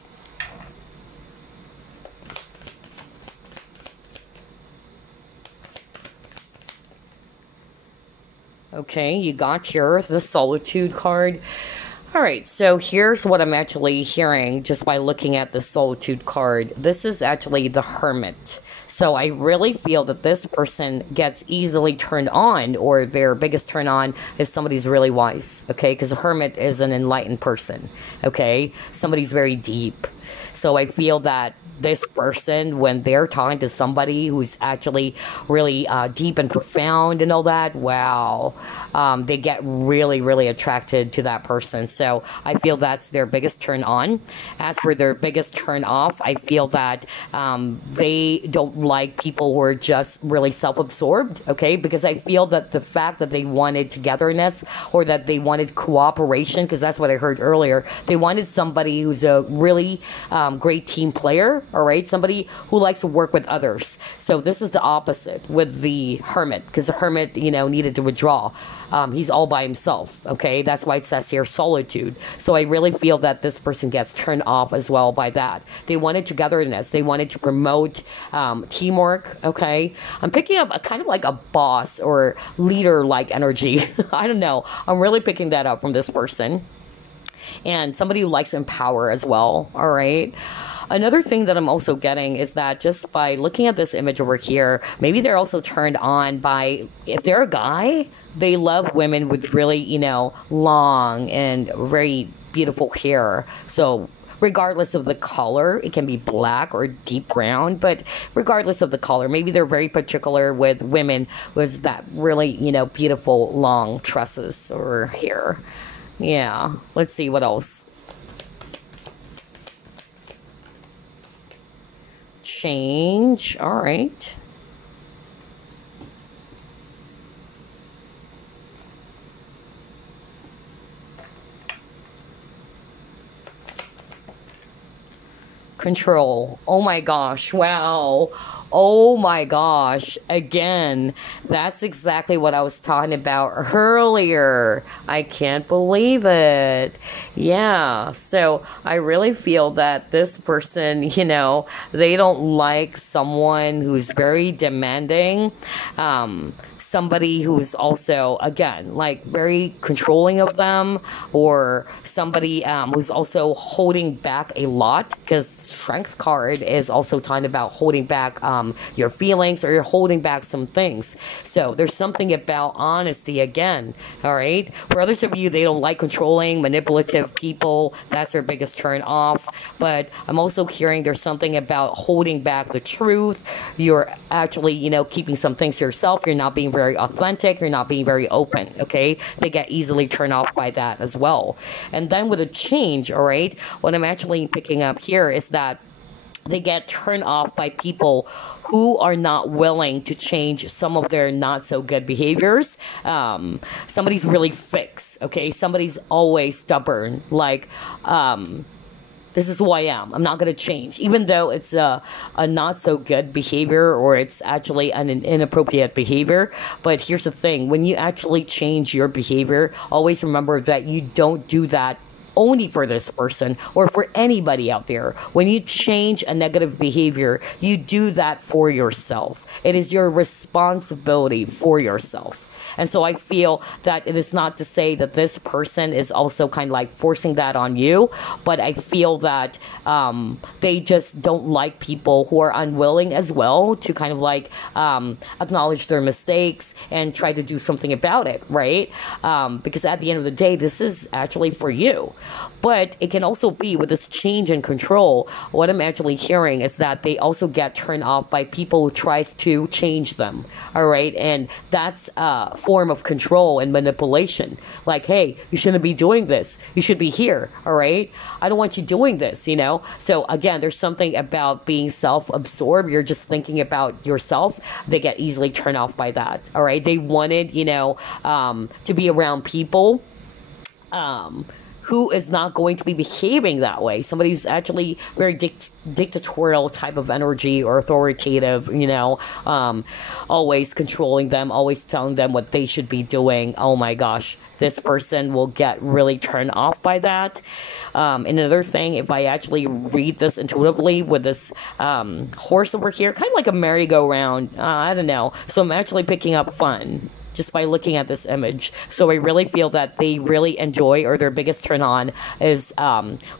Okay, you got here the Solitude card. All right, so here's what I'm actually hearing just by looking at the Solitude card. This is actually the Hermit. So I really feel that this person gets easily turned on, or their biggest turn on is somebody's really wise, okay? Because a hermit is an enlightened person, okay? Somebody's very deep. So I feel that this person, when they're talking to somebody who's actually really deep and profound and all that, wow, they get really, really attracted to that person. So I feel that's their biggest turn on. As for their biggest turn off, I feel that they don't like people who are just really self-absorbed, okay? Because I feel that the fact that they wanted togetherness or that they wanted cooperation, because that's what I heard earlier, they wanted somebody who's a really great team player, all right? Somebody who likes to work with others. So this is the opposite with the hermit, because the hermit, you know, needed to withdraw. He's all by himself, okay? That's why it says here solitude. So I really feel that this person gets turned off as well by that. They wanted togetherness. They wanted to promote teamwork, okay? I'm picking up a kind of like a boss or leader-like energy. I don't know. I'm really picking that up from this person. And somebody who likes to empower as well, all right? Another thing that I'm also getting is that just by looking at this image over here, maybe they're also turned on by, if they're a guy, they love women with really, you know, long and very beautiful hair. So regardless of the color, it can be black or deep brown, but regardless of the color, maybe they're very particular with women with that really, you know, beautiful long tresses or hair. Yeah, let's see what else. Change, all right. Control. Oh my gosh, wow. Oh my gosh, again, that's exactly what I was talking about earlier. I can't believe it. Yeah, so I really feel that this person, you know, they don't like someone who's very demanding, somebody who's also, again, like very controlling of them, or somebody who's also holding back a lot, because strength card is also talking about holding back your feelings, or you're holding back some things. So there's something about honesty again, all right? For others of you, they don't like controlling, manipulative people. That's their biggest turn off. But I'm also hearing there's something about holding back the truth. You're actually, you know, keeping some things to yourself. You're not being very authentic. You're not being very open, okay? They get easily turned off by that as well. And then with a change, all right, what I'm actually picking up here is that they get turned off by people who are not willing to change some of their not so good behaviors. Somebody's really fixed, okay? Somebody's always stubborn, like, this is who I am. I'm not going to change. Even though it's a not so good behavior, or it's actually an inappropriate behavior. But here's the thing. When you actually change your behavior, always remember that you don't do that only for this person or for anybody out there. When you change a negative behavior, you do that for yourself. It is your responsibility for yourself. And so I feel that it is not to say that this person is also kind of like forcing that on you, but I feel that they just don't like people who are unwilling as well to kind of like acknowledge their mistakes and try to do something about it, right? Because at the end of the day, this is actually for you. But it can also be with this change in control, what I'm actually hearing is that they also get turned off by people who tries to change them, all right? And that's form of control and manipulation. Like, hey, you shouldn't be doing this. You should be here, all right? I don't want you doing this, you know? So again, there's something about being self-absorbed. You're just thinking about yourself. They get easily turned off by that, all right? They wanted, you know, to be around people who is not going to be behaving that way. Somebody who's actually very dictatorial type of energy or authoritative, you know, always controlling them, always telling them what they should be doing. Oh my gosh, this person will get really turned off by that. And another thing, if I actually read this intuitively with this horse over here, kind of like a merry-go-round, I don't know. So I'm actually picking up fun just by looking at this image. So I really feel that they really enjoy, or their biggest turn on is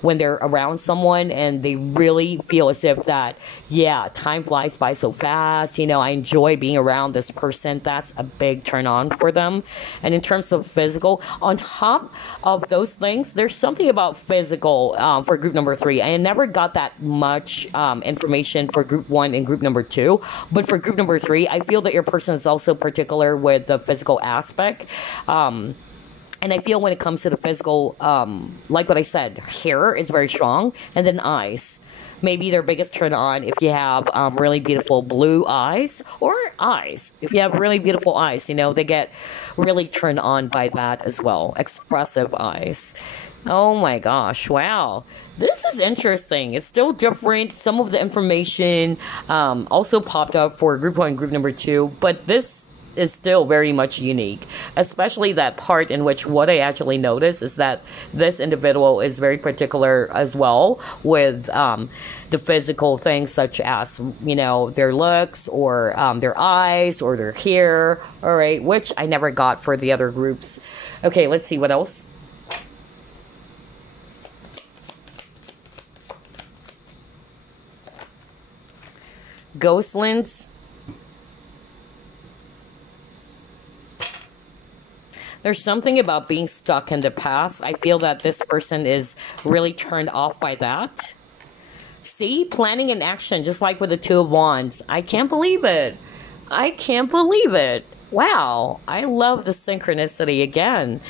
when they're around someone and they really feel as if that, yeah, time flies by so fast. You know, I enjoy being around this person. That's a big turn on for them. And in terms of physical, on top of those things, there's something about physical for group number 3. I never got that much information for group 1 and group number 2. But for group number 3, I feel that your person is also particular with the physical aspect. And I feel when it comes to the physical, like what I said, hair is very strong, and then eyes. maybe their biggest turn on if you have really beautiful blue eyes or eyes. If you have really beautiful eyes, you know, they get really turned on by that as well. Expressive eyes. Oh my gosh, wow. This is interesting. It's still different. Some of the information also popped up for group 1 and group number 2, but this is still very much unique, especially that part in which what I actually noticed is that this individual is very particular as well with the physical things such as, you know, their looks or their eyes or their hair, all right, which I never got for the other groups. Okay, let's see what else. Ghostlands. There's something about being stuck in the past. I feel that this person is really turned off by that. See? Planning and action, just like with the Two of Wands. I can't believe it. I can't believe it. Wow. I love the synchronicity again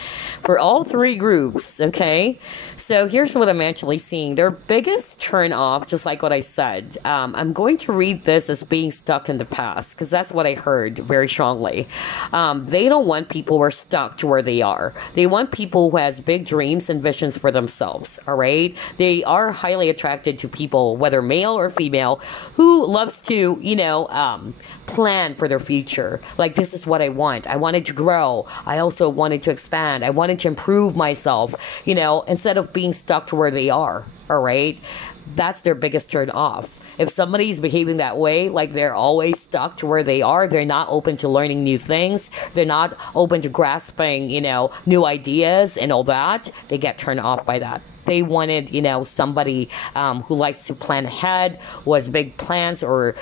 for all three groups, okay? So here's what I'm actually seeing. Their biggest turn off, just like what I said, I'm going to read this as being stuck in the past because that's what I heard very strongly. They don't want people who are stuck to where they are. They want people who has big dreams and visions for themselves, all right? They are highly attracted to people, whether male or female, who loves to, you know, plan for their future. Like, this is what I want. I wanted to grow. I also wanted to expand. I wanted to improve myself, you know, instead of being stuck to where they are, all right? That's their biggest turn off. If somebody's behaving that way, like they're always stuck to where they are, they're not open to learning new things, they're not open to grasping, you know, new ideas and all that, they get turned off by that. They wanted, you know, somebody who likes to plan ahead, who has big plans or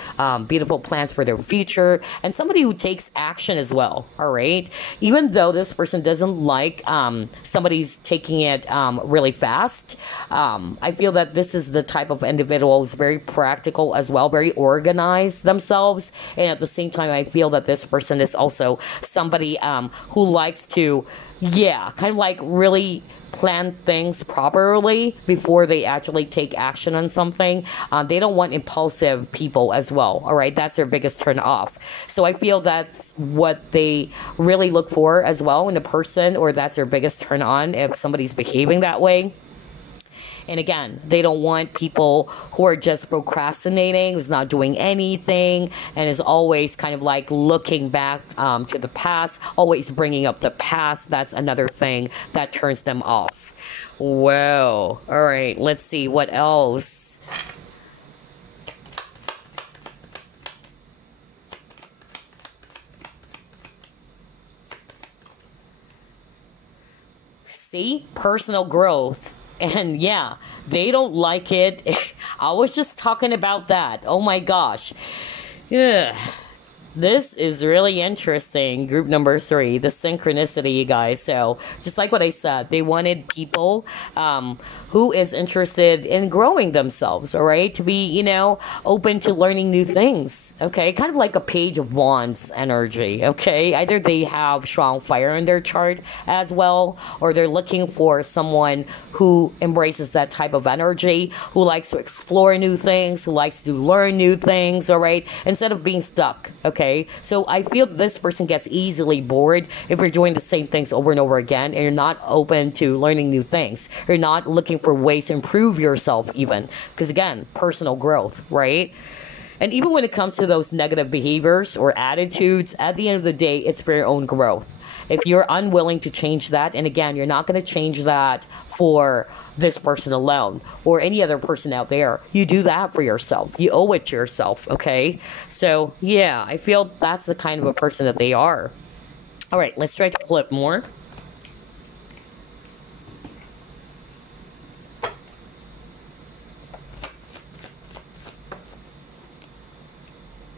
beautiful plans for their future, and somebody who takes action as well, all right? Even though this person doesn't like somebody who's taking it really fast, I feel that this is the type of individual who's very practical as well, very organized themselves, and at the same time, I feel that this person is also somebody who likes to, yeah, kind of like really plan things properly before they actually take action on something. They don't want impulsive people as well, all right? That's their biggest turn off. So I feel that's what they really look for as well in a person, or that's their biggest turn on if somebody's behaving that way. And again, they don't want people who are just procrastinating, who's not doing anything, and is always kind of like looking back to the past, always bringing up the past. That's another thing that turns them off. Well, all right, let's see what else. See? Personal growth. And yeah, they don't like it. I was just talking about that. Oh my gosh. Yeah. This is really interesting. Group number 3, the synchronicity, you guys. So, just like what I said, they wanted people who is interested in growing themselves, all right? To be, you know, open to learning new things, okay? Kind of like a Page of Wands energy, okay? Either they have strong fire in their chart as well, or they're looking for someone who embraces that type of energy, who likes to explore new things, who likes to learn new things, all right? Instead of being stuck, okay? So I feel this person gets easily bored if you're doing the same things over and over again and you're not open to learning new things. You're not looking for ways to improve yourself even. Because again, personal growth, right? And even when it comes to those negative behaviors or attitudes, at the end of the day, it's for your own growth. If you're unwilling to change that, and again, you're not going to change that for this person alone or any other person out there, you do that for yourself. You owe it to yourself, okay? So, yeah, I feel that's the kind of a person that they are. All right, let's try to flip more.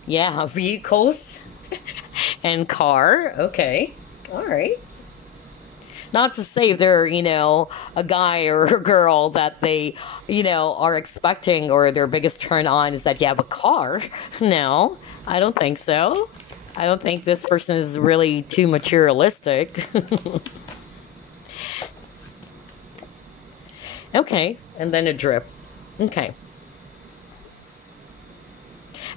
Yeah, vehicles and car, okay. All right. Not to say they're, you know, a guy or a girl that they, you know, are expecting, or their biggest turn on is that you have a car. No, I don't think so. I don't think this person is really too materialistic. Okay, and then a drip. Okay.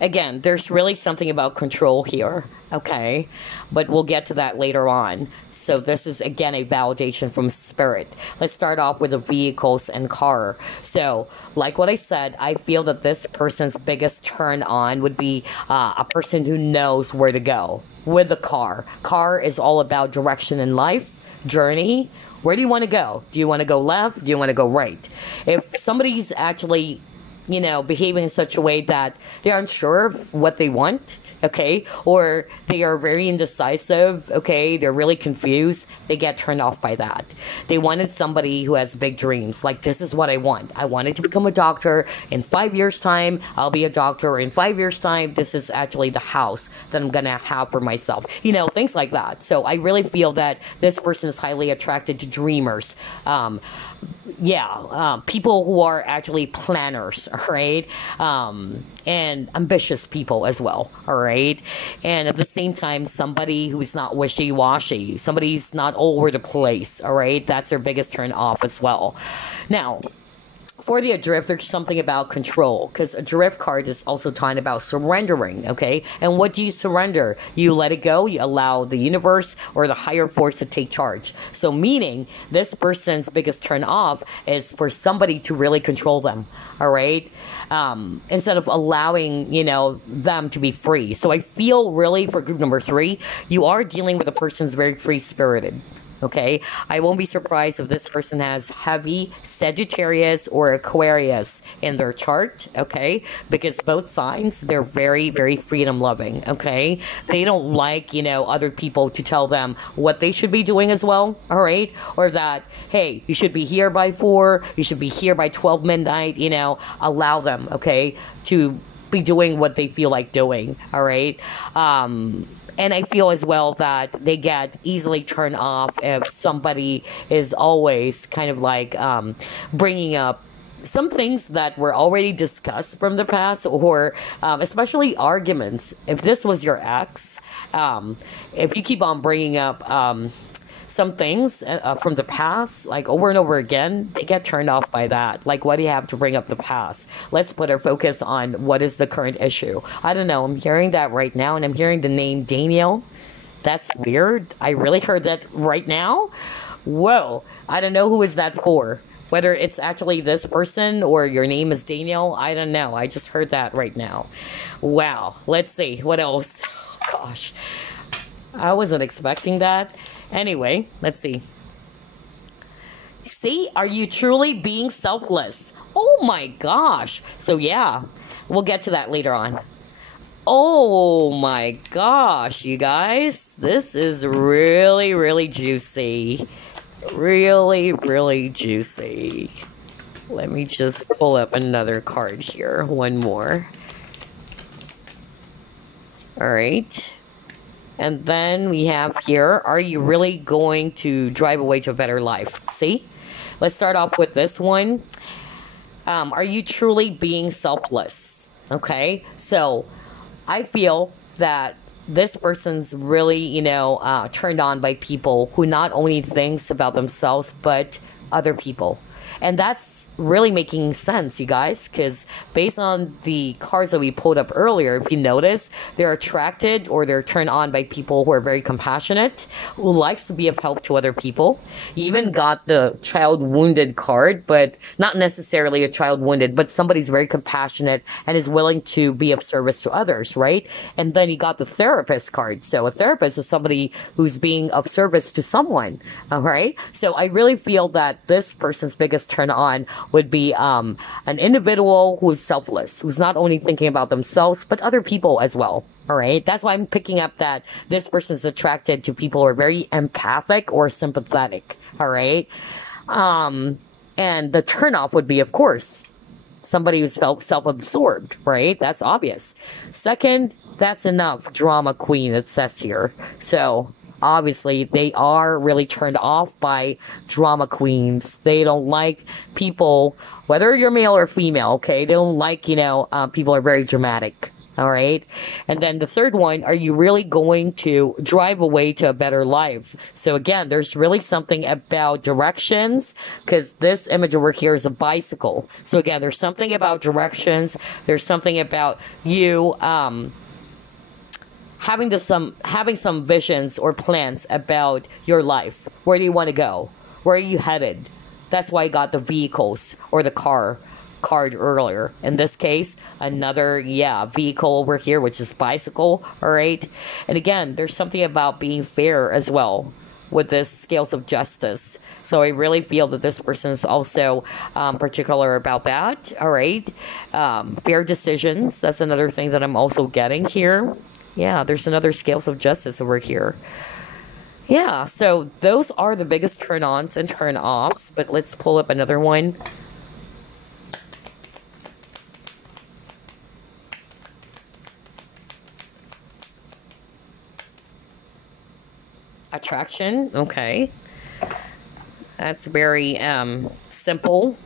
Again, there's really something about control here, okay? But we'll get to that later on. So this is, again, a validation from spirit. Let's start off with the vehicles and car. So, like what I said, I feel that this person's biggest turn on would be a person who knows where to go with the car. Car is all about direction in life, journey. Where do you want to go? Do you want to go left? Do you want to go right? If somebody's actually, behaving in such a way that they aren't sure of what they want, okay, or they are very indecisive, okay, they're really confused, they get turned off by that. They wanted somebody who has big dreams, like, this is what I want. I wanted to become a doctor. In 5 years' time, I'll be a doctor. Or in 5 years' time, this is actually the house that I'm gonna have for myself. Things like that. So I really feel that this person is highly attracted to dreamers. People who are actually planners, all right? And ambitious people as well, all right? And at the same time, somebody who's not wishy-washy, somebody's not all over the place, all right? That's their biggest turn off as well. Now, for the Adrift, there's something about control, because Adrift card is also talking about surrendering, okay? And what do you surrender? You let it go, you allow the universe or the higher force to take charge. So meaning, this person's biggest turn off is for somebody to really control them, all right? Instead of allowing, them to be free. So I feel really for group number 3, you are dealing with a person who's very free-spirited. Okay, I won't be surprised if this person has heavy Sagittarius or Aquarius in their chart, okay? Because both signs, they're very, very freedom loving, okay? They don't like, other people to tell them what they should be doing as well, all right? Or that, hey, you should be here by 4, you should be here by 12 midnight, allow them, okay, to be doing what they feel like doing, all right? And I feel as well that they get easily turned off if somebody is always kind of like bringing up some things that were already discussed from the past, or especially arguments. If this was your ex, if you keep on bringing up some things from the past, like over and over again, they get turned off by that. Like, why do you have to bring up the past? Let's put our focus on what is the current issue. I don't know. I'm hearing that right now, and I'm hearing the name Daniel. That's weird. I really heard that right now. Whoa. I don't know who is that for. Whether it's actually this person or your name is Daniel, I don't know. I just heard that right now. Wow. Let's see. What else? Oh, gosh. I wasn't expecting that. Anyway, let's see. See, are you truly being selfless? Oh my gosh. So yeah, we'll get to that later on. Oh my gosh, you guys. This is really, really juicy. Really, really juicy. Let me just pull up another card here. One more. All right. And then we have here, are you really going to drive away to a better life? See? Let's start off with this one. Are you truly being selfless? Okay? So, I feel that this person's really, turned on by people who not only thinks about themselves, but other people. And that's really making sense, you guys, because based on the cards that we pulled up earlier, if you notice, they're attracted or they're turned on by people who are very compassionate, who likes to be of help to other people. You even got the child wounded card, but not necessarily a child wounded, but somebody's very compassionate and is willing to be of service to others, right? And then you got the therapist card. So a therapist is somebody who's being of service to someone, all right? So I really feel that this person's biggest turn on would be an individual who is selfless, who's not only thinking about themselves, but other people as well. All right. That's why I'm picking up that this person's attracted to people who are very empathic or sympathetic. All right. And the turnoff would be, of course, somebody who's self-absorbed, right? That's obvious. Second, that's enough drama queen, it says here. So obviously, they are really turned off by drama queens. They don't like people, whether you're male or female, okay? They don't like, people are very dramatic, All right. And then the third one, are you really going to drive away to a better life? So again, there's really something about directions, because this image over here is a bicycle. So again, there's something about directions. There's something about you, having some visions or plans about your life. Where do you want to go? Where are you headed? That's why I got the vehicles or the car card earlier. In this case, another vehicle over here, which is bicycle. All right. And again, there's something about being fair as well with this scales of justice. So I really feel that this person is also particular about that. All right. Fair decisions. That's another thing that I'm also getting here. Yeah, there's another scales of justice over here. Yeah, so those are the biggest turn-ons and turn-offs, but let's pull up another one. Attraction, okay. That's very simple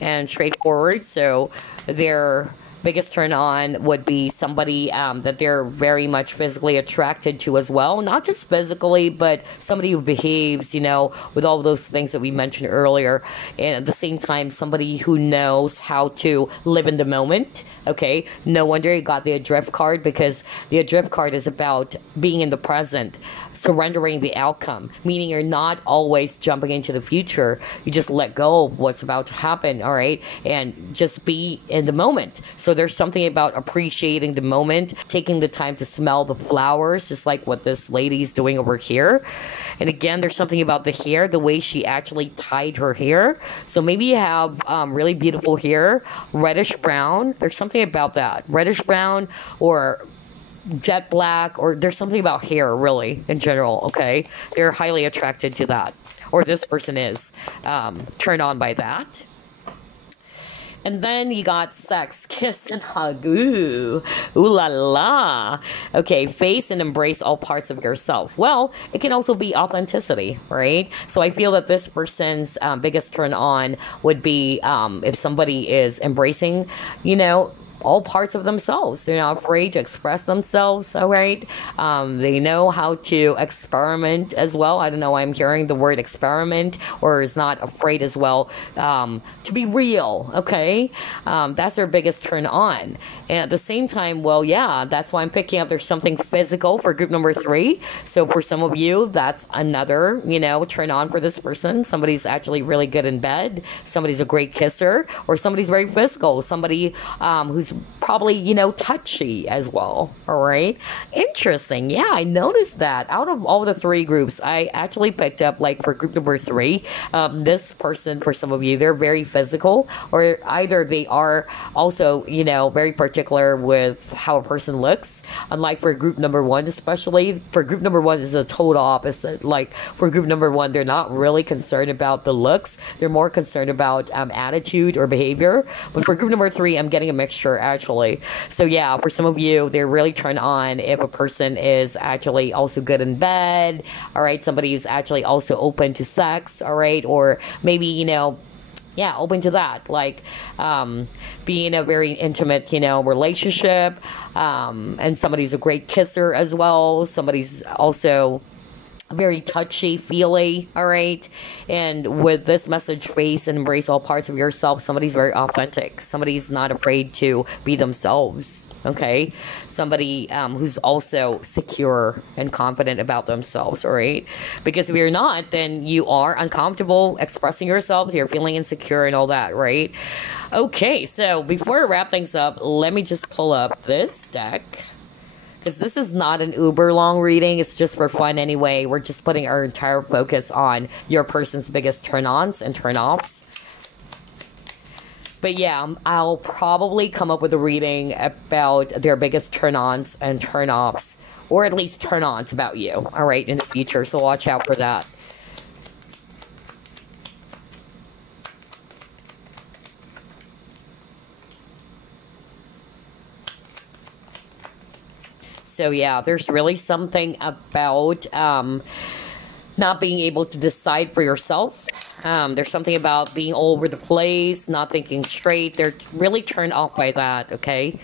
and straightforward. So their biggest turn on would be somebody that they're very much physically attracted to as well. Not just physically, but somebody who behaves, with all those things that we mentioned earlier. And at the same time, somebody who knows how to live in the moment. Okay, no wonder you got the Adrift card, because the Adrift card is about being in the present, surrendering the outcome, meaning you're not always jumping into the future. You just let go of what's about to happen, all right, and just be in the moment. So there's something about appreciating the moment, taking the time to smell the flowers, just like what this lady's doing over here. And again, there's something about the hair, the way she actually tied her hair. So maybe you have really beautiful hair, reddish brown. There's something about that, reddish brown or jet black, or there's something about hair really in general. Okay, they're highly attracted to that, or this person is turned on by that. And then you got sex, kiss, and hug. Ooh la la. Okay, face and embrace all parts of yourself. Well, it can also be authenticity, right? So I feel that this person's biggest turn on would be if somebody is embracing, all parts of themselves. They're not afraid to express themselves, all right? They know how to experiment as well. I don't know why I'm hearing the word experiment, or is not afraid as well to be real, okay? That's their biggest turn on. And at the same time, well, yeah, that's why I'm picking up there's something physical for group number 3. So for some of you, that's another, turn on for this person. Somebody's actually really good in bed. Somebody's a great kisser, or somebody's very physical. Somebody who's probably, touchy as well. All right. Interesting. Yeah, I noticed that out of all the 3 groups, I actually picked up, like, for group number 3, this person, for some of you, they're very physical, or either they are also, very particular with how a person looks. Unlike for group number 1, especially for group number 1 is a total opposite. Like for group number 1, they're not really concerned about the looks. They're more concerned about attitude or behavior. But for group number 3, I'm getting a mixture, actually. So yeah, for some of you, they're really turned on if a person is actually also good in bed. All right, somebody who's actually also open to sex. All right, or maybe open to that, like being in a very intimate relationship, and somebody's a great kisser as well. Somebody's also very touchy feely, all right? And with this message, face and embrace all parts of yourself, somebody's very authentic. Somebody's not afraid to be themselves, okay? Somebody who's also secure and confident about themselves, all right? Because if you're not, then you are uncomfortable expressing yourself, you're feeling insecure and all that, right? Okay, so before I wrap things up, let me just pull up this deck, because this is not an uber long reading. It's just for fun anyway. We're just putting our entire focus on your person's biggest turn-ons and turn-offs. But yeah, I'll probably come up with a reading about their biggest turn-ons and turn-offs, or at least turn-ons about you, all right, in the future. So watch out for that. So yeah, there's really something about not being able to decide for yourself. There's something about being all over the place, not thinking straight. They're really turned off by that, okay?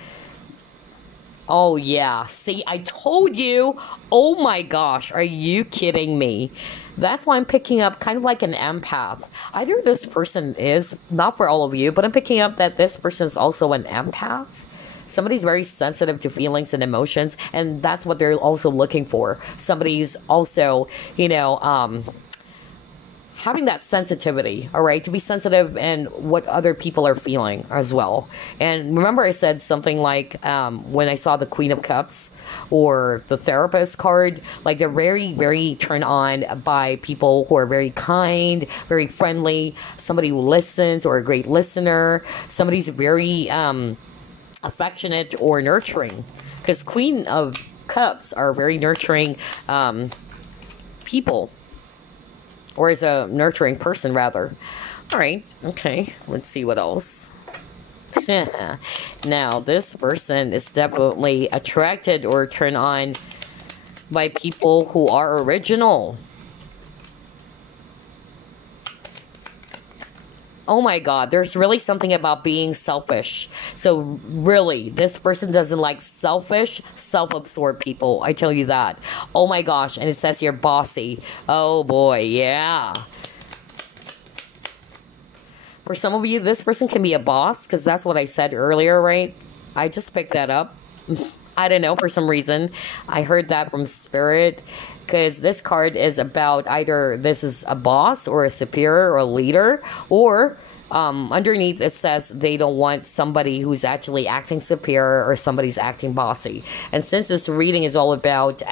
Oh, yeah. See, I told you. Oh my gosh. Are you kidding me? That's why I'm picking up kind of like an empath. Either this person is, not for all of you, but I'm picking up that this person is also an empath. Somebody's very sensitive to feelings and emotions, and that's what they're also looking for. Somebody who's also, having that sensitivity, all right, to be sensitive and what other people are feeling as well. And remember I said something like, when I saw the Queen of Cups or the Therapist card, like they're very, very turned on by people who are very kind, very friendly, somebody who listens or a great listener, somebody's very affectionate or nurturing. Because Queen of Cups are very nurturing people. Or is a nurturing person, rather. All right. Okay. Let's see what else. Now, this person is definitely attracted or turned on by people who are original. Oh my God, there's really something about being selfish. So really, this person doesn't like selfish, self-absorbed people. I tell you that. Oh my gosh, and it says here bossy. Oh boy, yeah. For some of you, this person can be a boss, because that's what I said earlier, right? I just picked that up. I don't know, for some reason. I heard that from Spirit. Because this card is about either this is a boss or a superior or a leader, or underneath it says they don't want somebody who's actually acting superior or somebody's acting bossy. And since this reading is all about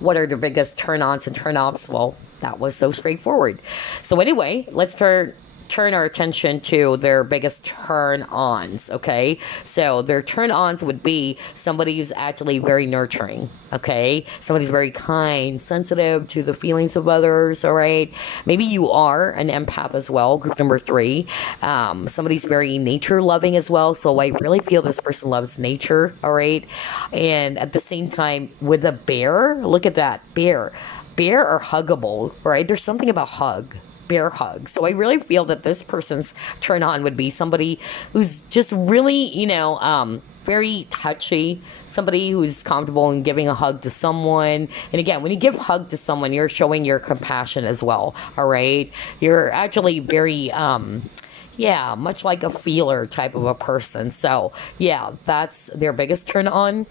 what are the biggest turn-ons and turn-offs, well, that was so straightforward. So anyway, let's turn our attention to their biggest turn-ons, okay? So their turn-ons would be somebody who's actually very nurturing, okay? Somebody's very kind, sensitive to the feelings of others, all right? Maybe you are an empath as well, group number 3. Somebody's very nature-loving as well, so I really feel this person loves nature, all right? And at the same time, with a bear, look at that, bear. Bear are huggable, right? There's something about bear hug. So I really feel that this person's turn on would be somebody who's just really, very touchy, somebody who's comfortable in giving a hug to someone. And again, when you give a hug to someone, you're showing your compassion as well, all right? You're actually very, much like a feeler type of a person. So, yeah, that's their biggest turn on.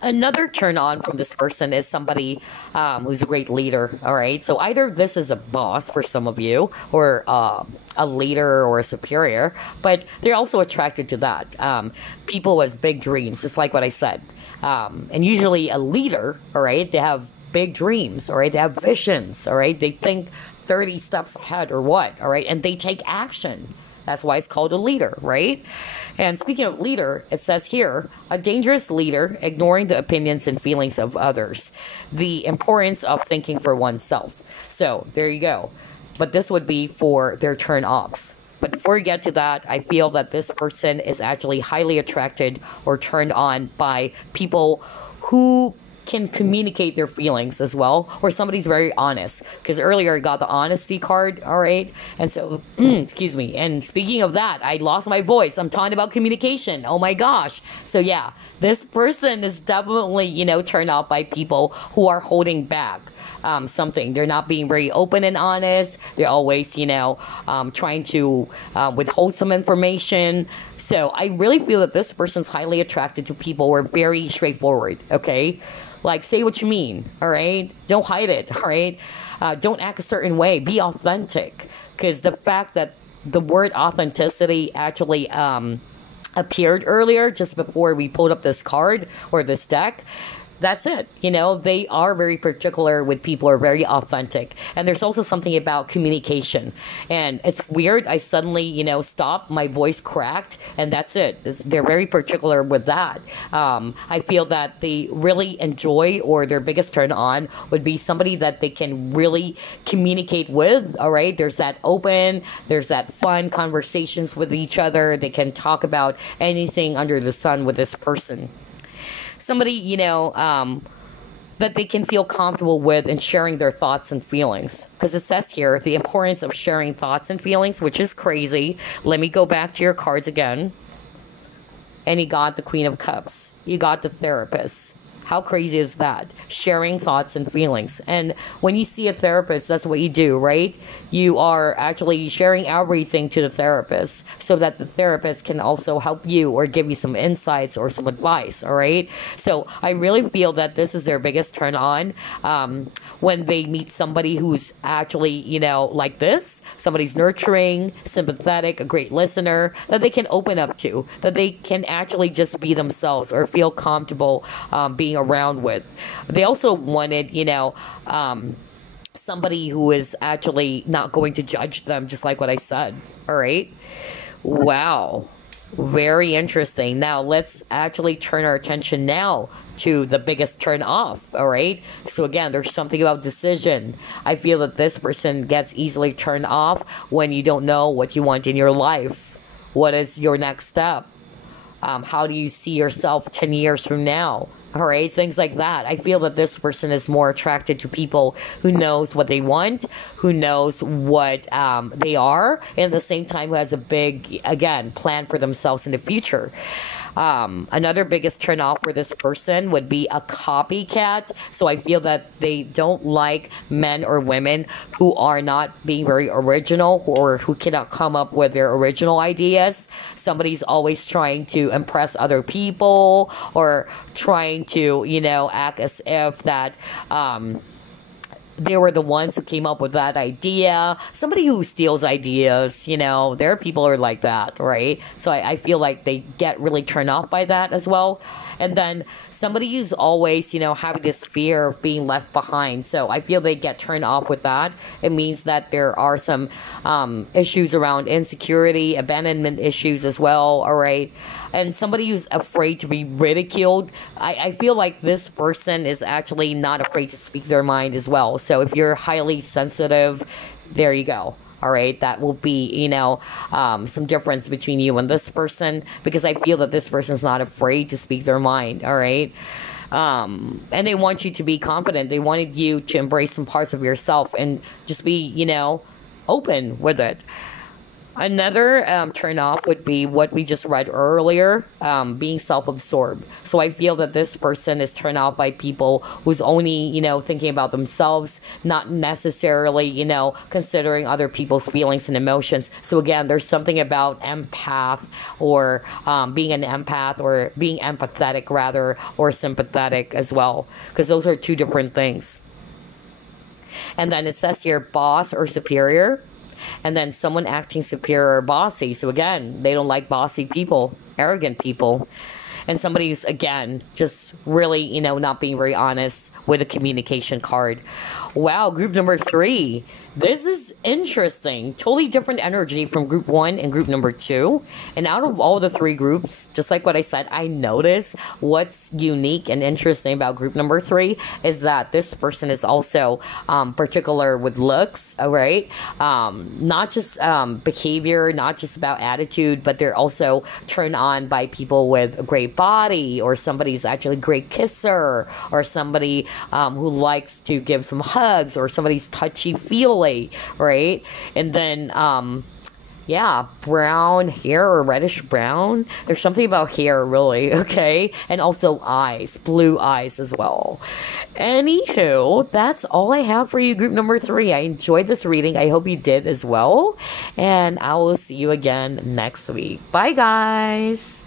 Another turn on from this person is somebody who's a great leader, all right? So either this is a boss for some of you, or a leader or a superior, but they're also attracted to that. People with big dreams, just like what I said. And usually a leader, all right, they have big dreams, all right? They have visions, all right? They think 30 steps ahead or what, all right? And they take action. That's why it's called a leader, right? And speaking of leader, it says here, a dangerous leader, ignoring the opinions and feelings of others. The importance of thinking for oneself. So, there you go. But this would be for their turn-offs. But before we get to that, I feel that this person is actually highly attracted or turned on by people who can communicate their feelings as well, or somebody's very honest, because earlier I got the honesty card, all right? And so excuse me, and speaking of that, I lost my voice. I'm talking about communication. Oh my gosh. So yeah, this person is definitely, turned off by people who are holding back something. They're not being very open and honest. They're always, trying to withhold some information. So I really feel that this person's highly attracted to people who are very straightforward, okay? Like, say what you mean, all right? Don't hide it, all right? Don't act a certain way. Be authentic. Because the fact that the word authenticity actually appeared earlier, just before we pulled up this card or this deck, that's it. They are very particular with people who are very authentic. And there's also something about communication. And it's weird. I suddenly, stopped. My voice cracked. And that's it. They're very particular with that. I feel that they really enjoy, or their biggest turn on would be somebody that they can really communicate with. All right. There's that there's that fun conversations with each other. They can talk about anything under the sun with this person. Somebody, that they can feel comfortable with and sharing their thoughts and feelings. Because it says here, the importance of sharing thoughts and feelings, which is crazy. Let me go back to your cards again. And you got the Queen of Cups. You got the Therapist. How crazy is that? Sharing thoughts and feelings. And when you see a therapist, that's what you do, right? You are actually sharing everything to the therapist so that the therapist can also help you or give you some insights or some advice, all right? So I really feel that this is their biggest turn on when they meet somebody who's actually, you know, like this. Somebody's nurturing, sympathetic, a great listener that they can open up to, that they can actually just be themselves or feel comfortable being around with. They also wanted, you know, somebody who is actually not going to judge them, just like what I said. All right. Wow. Very interesting. Now let's actually turn our attention now to the biggest turn off. All right. So again, there's something about decision. I feel that this person gets easily turned off when you don't know what you want in your life. What is your next step? How do you see yourself 10 years from now? All right, things like that. I feel that this person is more attracted to people who knows what they want, who knows what they are, and at the same time who has a big, again, plan for themselves in the future. Another biggest turn off for this person would be a copycat. So I feel that they don't like men or women who are not being very original or who cannot come up with their original ideas. Somebody's always trying to impress other people or trying to, you know, act as if that they were the ones who came up with that idea. Somebody who steals ideas, you know, there are people who are like that, right? So I feel like they get really turned off by that as well. And then somebody who's always, you know, having this fear of being left behind. So I feel they get turned off with that. It means that there are some issues around insecurity, abandonment issues as well, all right? And somebody who's afraid to be ridiculed. I feel like this person is actually not afraid to speak their mind as well. So if you're highly sensitive, there you go. All right, that will be, you know, some difference between you and this person, because I feel that this person's not afraid to speak their mind. All right. And they want you to be confident. They wanted you to embrace some parts of yourself and just be, you know, open with it. Another turn off would be what we just read earlier, being self-absorbed. So I feel that this person is turned off by people who's only, you know, thinking about themselves, not necessarily, you know, considering other people's feelings and emotions. So again, there's something about empath or being an empath or being empathetic rather, or sympathetic as well, because those are two different things. And then it says here, boss or superior. And then someone acting superior or bossy. So again, they don't like bossy people, arrogant people. And somebody who's, again, just really, you know, not being very honest with a communication card. Wow, group number 3. This is interesting. Totally different energy from group 1 and group number 2. And out of all the 3 groups, just like what I said, I noticed what's unique and interesting about group number 3 is that this person is also particular with looks, all right? Not just behavior, not just about attitude, but they're also turned on by people with a great body, or somebody's actually a great kisser, or somebody who likes to give some hugs, or somebody's touchy-feely, right? And then yeah, brown hair or reddish brown. There's something about hair, really, okay? And also eyes, blue eyes as well. Anywho, that's all I have for you, group number 3. I enjoyed this reading. I hope you did as well. And I will see you again next week. Bye, guys.